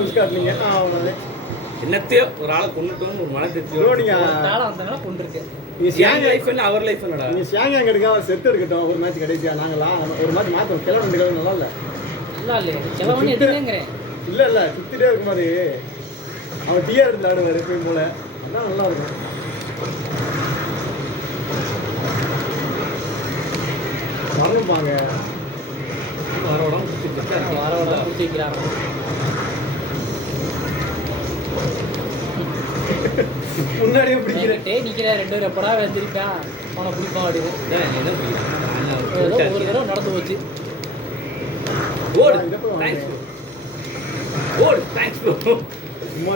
உஸ்காட்டுனீங்க அவ்வளோதான் என்னத்தையோ ஒரு ஆளை கொண்டுட்டோம் ஒரு மனத்தை நீங்க வந்தனால கொண்டிருக்கு என் லைஃப் என்ன அவர் லைஃப் என்னடா நீங்க சேங்காங்க எடுக்க அவர் செத்து எடுக்கட்டும் ஒரு மேட்ச் கடைசியா நாங்களாம் ஒரு மேட்ச் மாத்தோம் கிளம்ப ரெண்டு கிளம்ப நல்லா இல்ல நல்லா இல்லையா கிளவன்னு எதுங்கிறேன் இல்ல சுத்திட்டே இருக்கும் மாதிரி அவன் டீயா எடுத்து ஆடுவார் எப்பயும் போல அதான் நல்லா இருக்கும் வரணும்பாங்க வரோடம் வார குடிச்சு வைக்கிறாங்க முன்னாடியே பிடிக்கிறேன் நிக்கிற 2 பேரும் எப்படா வந்துருக்கான் அவனை பிடிப்பான் அப்படின்னு என்ன ஏதோ ஒரு தடவை நடந்து போச்சு ஓடு தேங்க்ஸ் ஓடு தேங்க்ஸ் ப்ரோ சும்மா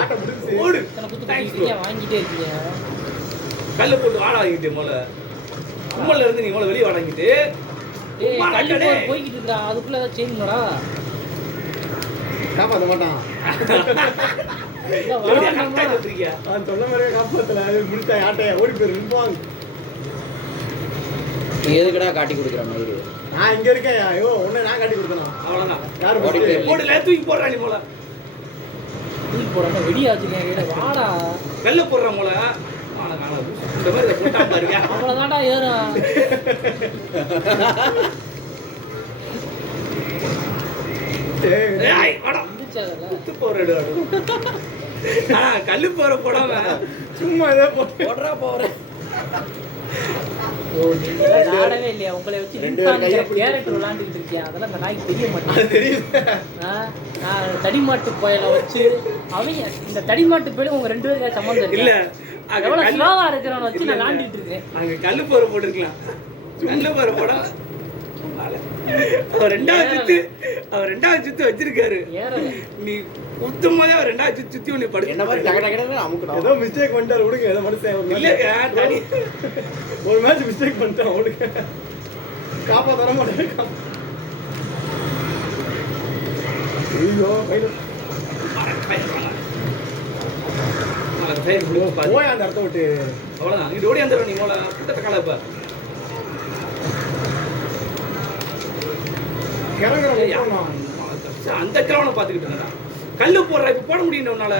ஆட்டம் முடிச்சு ஓடு இத்தனை குத்து குத்திட்டீங்க வாங்கிட்டே இருக்கீங்க கல்லு போட்டு வாட வாங்கிட்டு மோல உம்மல்ல இருந்து நீ மோல வெளிய வாடங்கிட்டு ஏய் கல்லு போய்கிட்டு இருக்கா அதுக்குள்ள ஏதாவது செய்யணும்டா காப்பாற்ற மாட்டான் நான் சொன்ன மாதிரியே காப்பாத்தல முடிச்சா ஆட்டைய ஓடி போயிரு நிற்பாங்க எதுக்கடா காட்டி கொடுக்குற மாதிரி நான் இங்க இருக்கேன் ஐயோ உன்னை நான் காட்டி கொடுத்தேன் அவ்வளவுதான் யாரு போடுல தூக்கி போடுறா நீ மோல தூக்கி போடாம வெடியாச்சுங்க வாடா கல்லு போடுற மோல இந்த மாதிரி போட்டா பாருங்க அவ்வளவுதான்டா ஏறும் ஏய் வாடா குத்து போறடு கல்லு போற போடாம சும்மா ஏதோ போடுறா போறேன் நாடவே இல்லையா உங்களை வச்சு கேரக்டர் விளாண்டுக்கிட்டு இருக்கியா அதெல்லாம் அந்த நாய்க்கு தெரிய மாட்டேன் தெரியுது நான் தடிமாட்டு புயலை வச்சு அவங்க இந்த தடிமாட்டு புயல உங்க 2 பேருக்கு சம்மந்தம் இல்ல எவ்வளவு ஸ்லோவா இருக்கிறவனை வச்சு நான் விளாண்டுட்டு இருக்கேன் அங்க கல்லு போற போட்டுருக்கலாம் கல்லு போற போட அவர் ரெண்டாவது சுத்து வச்சிருக்காரு நீ குத்தும் போதே அவர் ரெண்டாவது சுத்தி உன்னை படுத்து என்ன மாதிரி டக டகடன்னு அமுக்குறோம் ஏதோ மிஸ்டேக் பண்ணிட்டாரு விடுங்க ஏதோ மனுஷன் இல்லங்க தனி ஒரு மேட்ச் மிஸ்டேக் பண்ணிட்டான் விடுங்க காப்பாற்ற தர மாட்டேன் ஐயோ போய் அந்த இடத்த விட்டு அவ்வளவுதான் இது ஓடி வந்துடும் நீ மோல கூட்டத்தை கால இப்ப அந்த கிரவனை பாத்துக்கிட்டு இருந்தா கல்லு போடுற இப்ப போட முடியும் உன்னால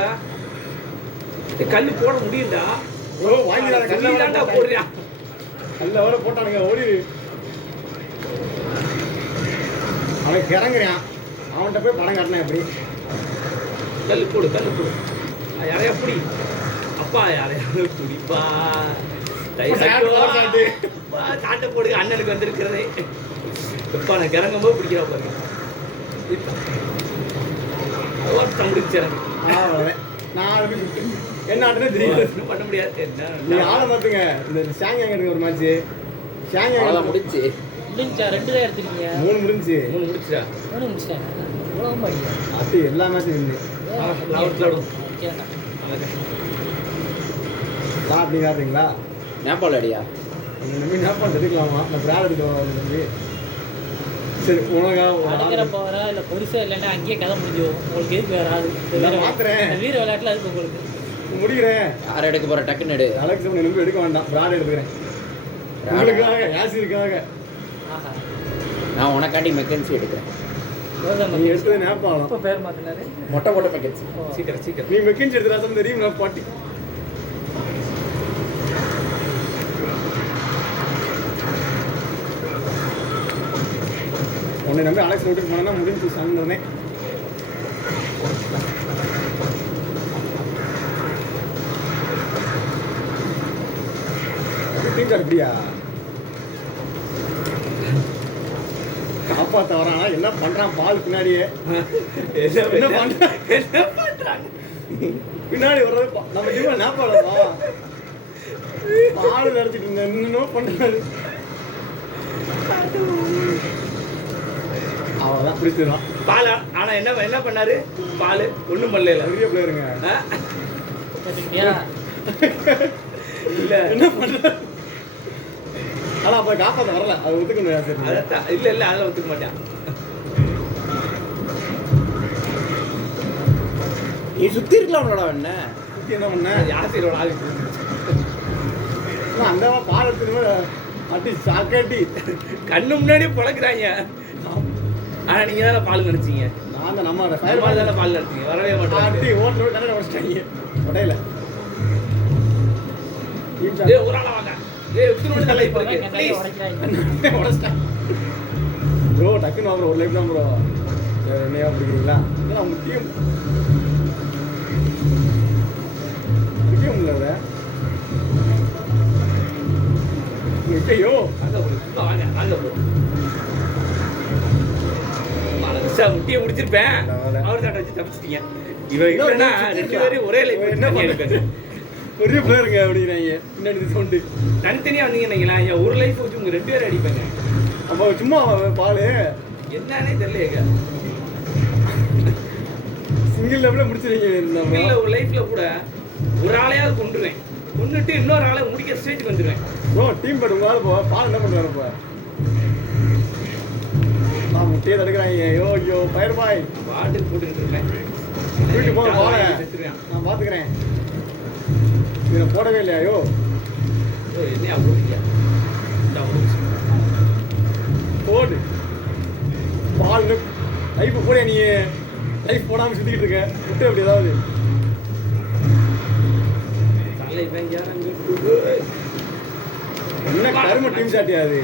கல்லு போட முடியும்டா கல்லா போடுறியா கல்ல வர போட்டானுங்க ஓடி அவன் கிறங்குறான் அவன்கிட்ட போய் படம் காட்டினா எப்படி கல்லு போடு யாரையா புடி அப்பா யாரையாவது புடிப்பா சாட்டை போடுங்க அண்ணனுக்கு வந்திருக்கிறதே எப்பா நான் கிறங்கும் போது பிடிக்கிறா பாருங்க நான் என்ன ஆடுனே தெரியாது பண்ண முடியாது நீங்க ஆட மாத்துங்க இந்த ஷாங்காங் எடுக்க ஒரு மேட்ச் ஷாங்காங் முடிச்சு முடிஞ்சா 2 தான் எடுத்துருக்கீங்க 3 முடிஞ்சு 3 முடிச்சா 3 முடிச்சிட்டாங்க இவ்வளவு மாட்டீங்க அது எல்லா மேட்சும் வின்னு அப்படி காட்டுறீங்களா நேபாள் அடியா நம்பி நேபாள் எடுக்கலாமா நான் பிராட் எடுக்க சரி அடிக்கிற போறா இல்ல பெருசா இல்லைன்னா அங்கேயே கதை முடிஞ்சுவோம் உங்களுக்கு எதுக்கு வேற ஆளு மாத்துறேன் வீர விளையாட்டுல இருக்கு உங்களுக்கு முடிக்கிறேன் யார் எடுக்க போற டக்குன்னு எடு அலெக்ஸ் நம்பி எடுக்க வேண்டாம் பிராட் எடுக்கிறேன் உங்களுக்காக யாசிருக்காக நான் உனக்காண்டி மெக்கன்சி எடுக்கிறேன் நீ எடுத்தது நேபாளம் இப்ப பேர் மாத்தினாரு மொட்டை மெக்கன்சி சீக்கிரம் நீ மெக்கன்சி எடுத்துறாசம் தெரியும் நான் பாட்டி உன்னை நம்பி அலெக்ஸ் விட்டுட்டு போனா முடிஞ்சு சாயந்தரமே எப்படியா காப்பாத்த வரானா என்ன பண்றான் பால் பின்னாடியே என்ன பண்றான் பின்னாடி வர்றது நம்ம டீம் நேபாளப்பா பால் நினைச்சிட்டு இருந்தேன் என்னென்னோ பண்றாரு அவதான் பிடிச்சிடும் பால் ஆனா என்ன பண்ணாரு பால் ஒண்ணும் பண்ணல பெரிய பிளேயருங்க பாத்துக்கிட்டியா? இல்ல என்ன பண்ற ஆனா அப்ப காப்பாத்த வரல அது ஒத்துக்கணும் சரி அதான் இல்ல அதெல்லாம் ஒத்துக்க மாட்டான். நீ சுத்தி இருக்கலாம் என்ன சுத்தி என்ன பண்ண யாசிரோட ஆள் அந்த பால் எடுத்துட்டு அட்டி சாக்காட்டி கண்ணு முன்னாடி பழக்கிறாங்க. ஆனா நீங்க தானே பால் நினைச்சீங்க. நான் தான் நம்ம ஃபயர் பால் தானே பால் நினைச்சீங்க. வரவே மாட்டாங்க. அட்டி ஓட்டரோட கண்ணை உடச்சிட்டாங்க உடையில ஏய் ஒரு ஆளா வாங்க. ஏய் உத்துனோட தலை இப்ப இருக்கு. கண்ணாடி ப்ளீஸ். உடைக்கிறாங்க. உடச்சிட்டான் ப்ரோ டக்குன்னு வாங்க ஒரு லைஃப் தான் ப்ரோ என்னையா பிடிக்கிறீங்களா ஏன்னா அவங்க டீம் இல்லை ஐயோ வாங்க bro. வாங்க bro. மனசா முட்டியை முடிச்சிருப்பேன். அவர் சாட்ட வச்சு தப்பிச்சிட்டீங்க. இவன் இல்லைன்னா ரெண்டு பேரும் ஒரே லைஃப் என்ன பண்ணுங்க பெரிய பிளேயருங்க அப்படிங்கிறாங்க பின்னாடி சவுண்டு தனித்தனியா வந்தீங்கன்னா ஒரு லைஃப் வச்சு உங்க ரெண்டு பேரும் அடிப்பாங்க. அப்போ சும்மா பால் என்னன்னே தெரியலையேங்க. சிங்கிள் லெவலில் முடிச்சிருக்கீங்க இல்ல ஒரு லைஃப்ல கூட ஒரு ஆளையாவது கொண்டுருவேன். கொண்டுட்டு இன்னொரு ஆளை முடிக்க ஸ்டேஜுக்கு வந்துடுவேன். ப்ரோ டீம் பேட் உங்களால் இப்போ பால் என்ன பண்ணுறாரு இப்போ நான் முட்டையை தடுக்கிறாங்க ஐயோ ஐயோ ஃபயர் பாய் பாட்டுக்கு போட்டுக்கிட்டு இருப்பேன். வீட்டு போக போல செத்துருவேன். நான் பார்த்துக்கிறேன் இதை போடவே இல்லையா ஐயோ என்னையா போடுறீங்க? போடு பால் லைஃப் போட நீ லைஃப் போடாமல் சுற்றிக்கிட்டு இருக்க முட்டை அப்படி ஏதாவது என்ன கரும டீம் சாட்டியாது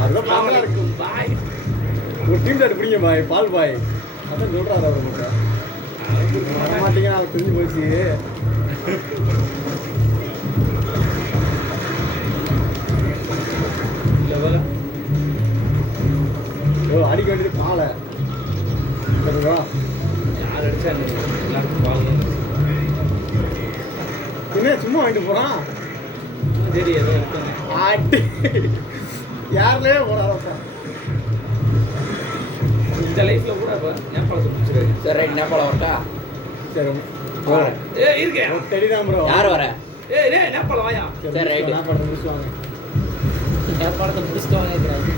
அதெல்லாம் பாவலா இருக்கு பாய். ஒரு டீம் சாட் பிடிங்க பாய் பால் பாய் அதான் சொல்றாரு அவர் மட்டும் மாட்டீங்க நான் தெரிஞ்சு போச்சு ஓ அடிக்க வேண்டியது பாலை சரிங்களா யார் அடிச்சா எல்லாருக்கும் பால் என்ன சும்மா வாங்கிட்டு போறான் சரி ஏதோ இருக்காங்க. ஆட்டி யாருலயே போறாரப்பா இந்த லைஃப்ல கூட இப்ப நேபாளத்தை முடிச்சிருக்காரு. சரி ரைட் நேபாளம் வரட்டா சரி ஏய் இருக்கேன். தெரியுதான் ப்ரோ யார் வர ஏய் டேய் நேபாளம் வாயா. சரி, right. நான் படம் முடிச்சுவாங்க ஏற்பாடத்தை முடிச்சுட்டு வாங்கிக்கிறாங்க.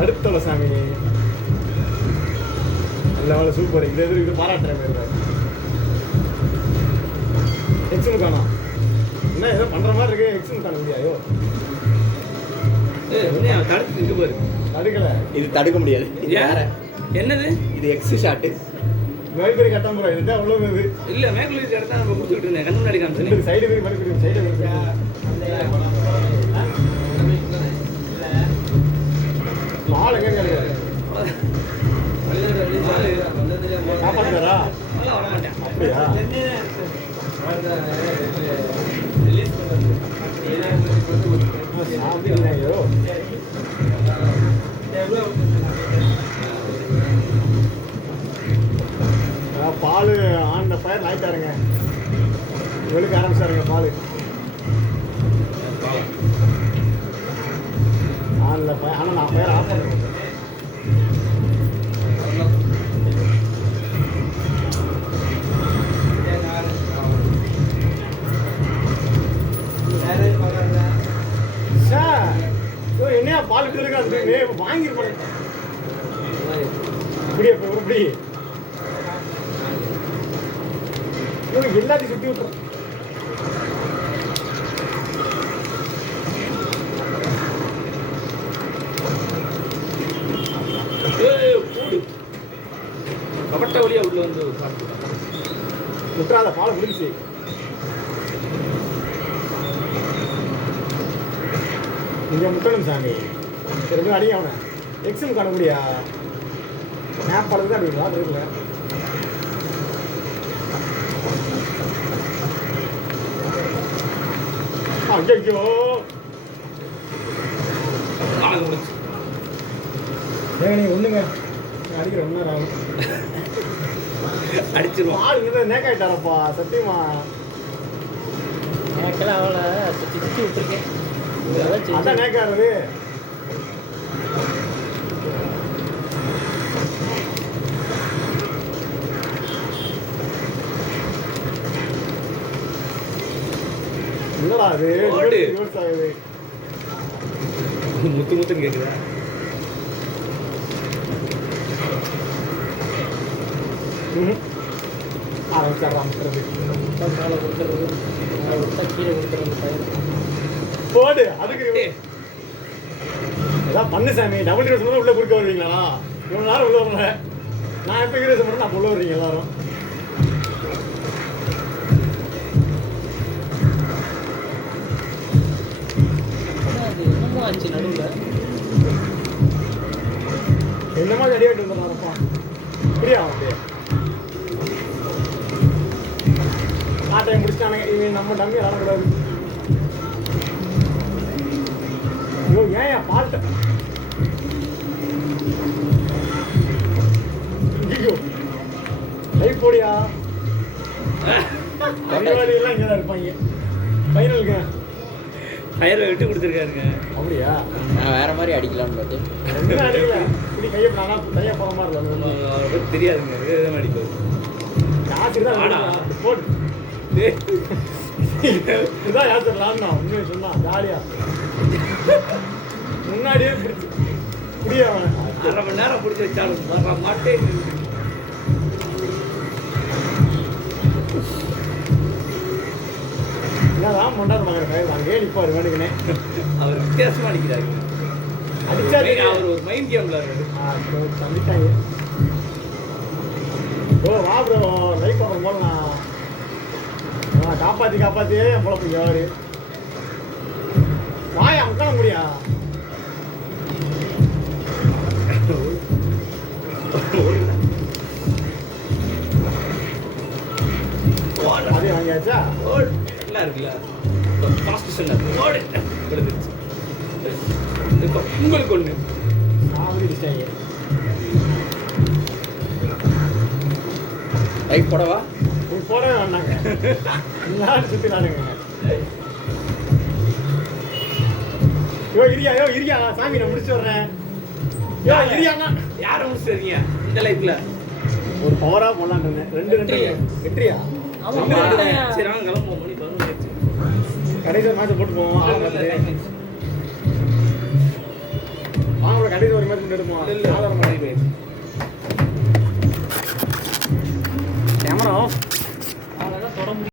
அடுத்தோட சாமி நல்ல சூப்பர் இந்த இது பாராட்டுறேன் பேர் எக்ஸும் காணோம் என்ன ஏதோ பண்ற மாதிரி இருக்கு எக்ஸும் காண முடியாதோ ஏய் உன்னைய தடுத்து நிக்க பாரு. தடுக்கல இது தடுக்க முடியாது இது வேற என்னது? இது எக்ஸ் ஷாட் மேல்பெரி கட்டம் ப்ரோ இதுதான் அவ்வளவு இது இல்ல மேக்லூர் இடத்த நம்ம கொடுத்துட்டு இருந்தேன். கண்ணு முன்னாடி காமிச்சு. சைடு பேர் மறுபடியும் சைடு மால் எங்க கிடையாது காப்பாத்துறாரா அதெல்லாம் வர மாட்டேன். அப்படியா ஐயோ பால் ஆன் ஃபயர் ஆயிட்டாருங்க வெளுக்க ஆரம்பிச்சாருங்க பால் ஆன்ல ஃபயர் ஆனால் நான் ஃபயர் ஆஃப் பண்ணுறேன் சார் என்னையா பால் இப்படி இருக்கா வாங்கிருப்பேன் இப்படி இப்படி எல்லாத்தையும் சுற்றி விட்டுறோம் கபட்ட வழியா உள்ள வந்து முட்டாத பாலை முடிஞ்சிச்சு இங்கே முட்டணும் சாமி திரும்ப அடிங்க அவனை எக்ஸாம் காண முடியா மேப் படத்துக்கு தான் அடிக்கலாம் அது இருக்குல்ல ஐயோ ஏங்க நீங்கள் ஒன்றுங்க அடிக்கிற 1 நேரம் ஆகும் அடிச்சிருவான். ஆளுங்க நேக்காயிட்டாரப்பா சத்தியமா. எனக்கெல்லாம் அவளை சுற்றி சுற்றி விட்டுருக்கேன். அதான் அதான் நேக்காடுறது. என்னடா அது ஓடு. ரிவர்ஸ் ஆகுது. முத்து முத்துன்னு கேக்குதா? ஆரம்பிச்சாராம் மேலே கொடுத்துறது, மேலே கொடுத்தா கீழே கொடுத்துறது பயிர். போடு. அதுக்கு ஏதாவது பண்ணு சாமி. டபுள் ரிவர்ஸ் உள்ள குறுக்க வருவீங்களா? இவ்வளோ நேரம் உள்ள வரல. நான் எப்போ ரிவர்ஸ் பண்ணேன் நான் உள்ள வர்றீங்க எல்லாரும். அது என்னமோ ஆச்சு நடுவில். என்ன மாதிரி அடியாட்டு வந்துடுறாருப்பா. புரியா அப்படியே நாட்டையை முடிச்சிட்டானுங்க. இவன் நம்ம தம்பி விளாடக்கூடாது. ஐயோ ஏன் பால்ட்ட ஐயோ லைஃப் போடியா. பரிவாளி எல்லாம் இங்கே தான் இருப்பாங்க ஃபைனலுக்கு. ஃபயரை விட்டு கொடுத்துருக்காருங்க. அப்படியா? நான் வேற மாதிரி அடிக்கலாம்னு பார்த்து என்ன அடிக்கல. இப்படி கையை நானா கையை போகிற மாதிரி இல்லை. அவருக்கு தெரியாதுங்க. விதம் அடிப்பாரு. யாத்திரை தான் ஆடா. போடு. இதுதான் யாத்திரை விளாட்னா உண்மையை சொன்னா ஜாலியா முன்னாடியே பிடிச்சி புரிய அரை மணி நேரம் பிடிச்சி வச்சாலும் வர மாட்டேன். என்னதான் மண்டார் மகன் கயிறு அங்கேயே நிற்பாரு வேணுக்குனே. அவர் வித்தியாசமா அடிக்கிறாரு. அடிச்சாரு. அவர் ஒரு மைண்ட் கேம் விளாடுறாரு. தந்துட்டாங்க. ஓ வா ப்ரோ லைஃப் பார்க்கும் போது நான் காப்பாற்றி என் பொழப்பு யாரு வாய் அமுக்கான முடியா. அதே வாங்கியாச்சா? எல்லாம் இருக்குல்ல ஃபாஸ்ட் செல்லர் ஓடு விழுந்துருச்சு. இப்போ உங்களுக்கு ஒன்று நான் வந்து டிஸ்டாங்க. லைஃப் போடவா? நீ போடவே வேண்டாங்க. எல்லாரும் சுற்றினானுங்க. யோ இரியா சாமி நான் முடிச்சு வர்றேன். யோ இரியாண்ணா யாரை முடிச்சிருக்கீங்க இந்த லைஃப்ல? ஒரு பவரா போடலான்னு இருந்தேன். 2 வெற்றியா? ஆமா, ரெண்டு ஆமா. ரெண்டு. சரி வாங்க கிளம்புவோம். மணி 11 ஆயிடுச்சு. கடைசியில் மேட்ச் போட்டு போவோம். வாங்க கடைசி ஒரு மேட்ச் எடுப்போம். இல்ல கேமரா ஆஃப்.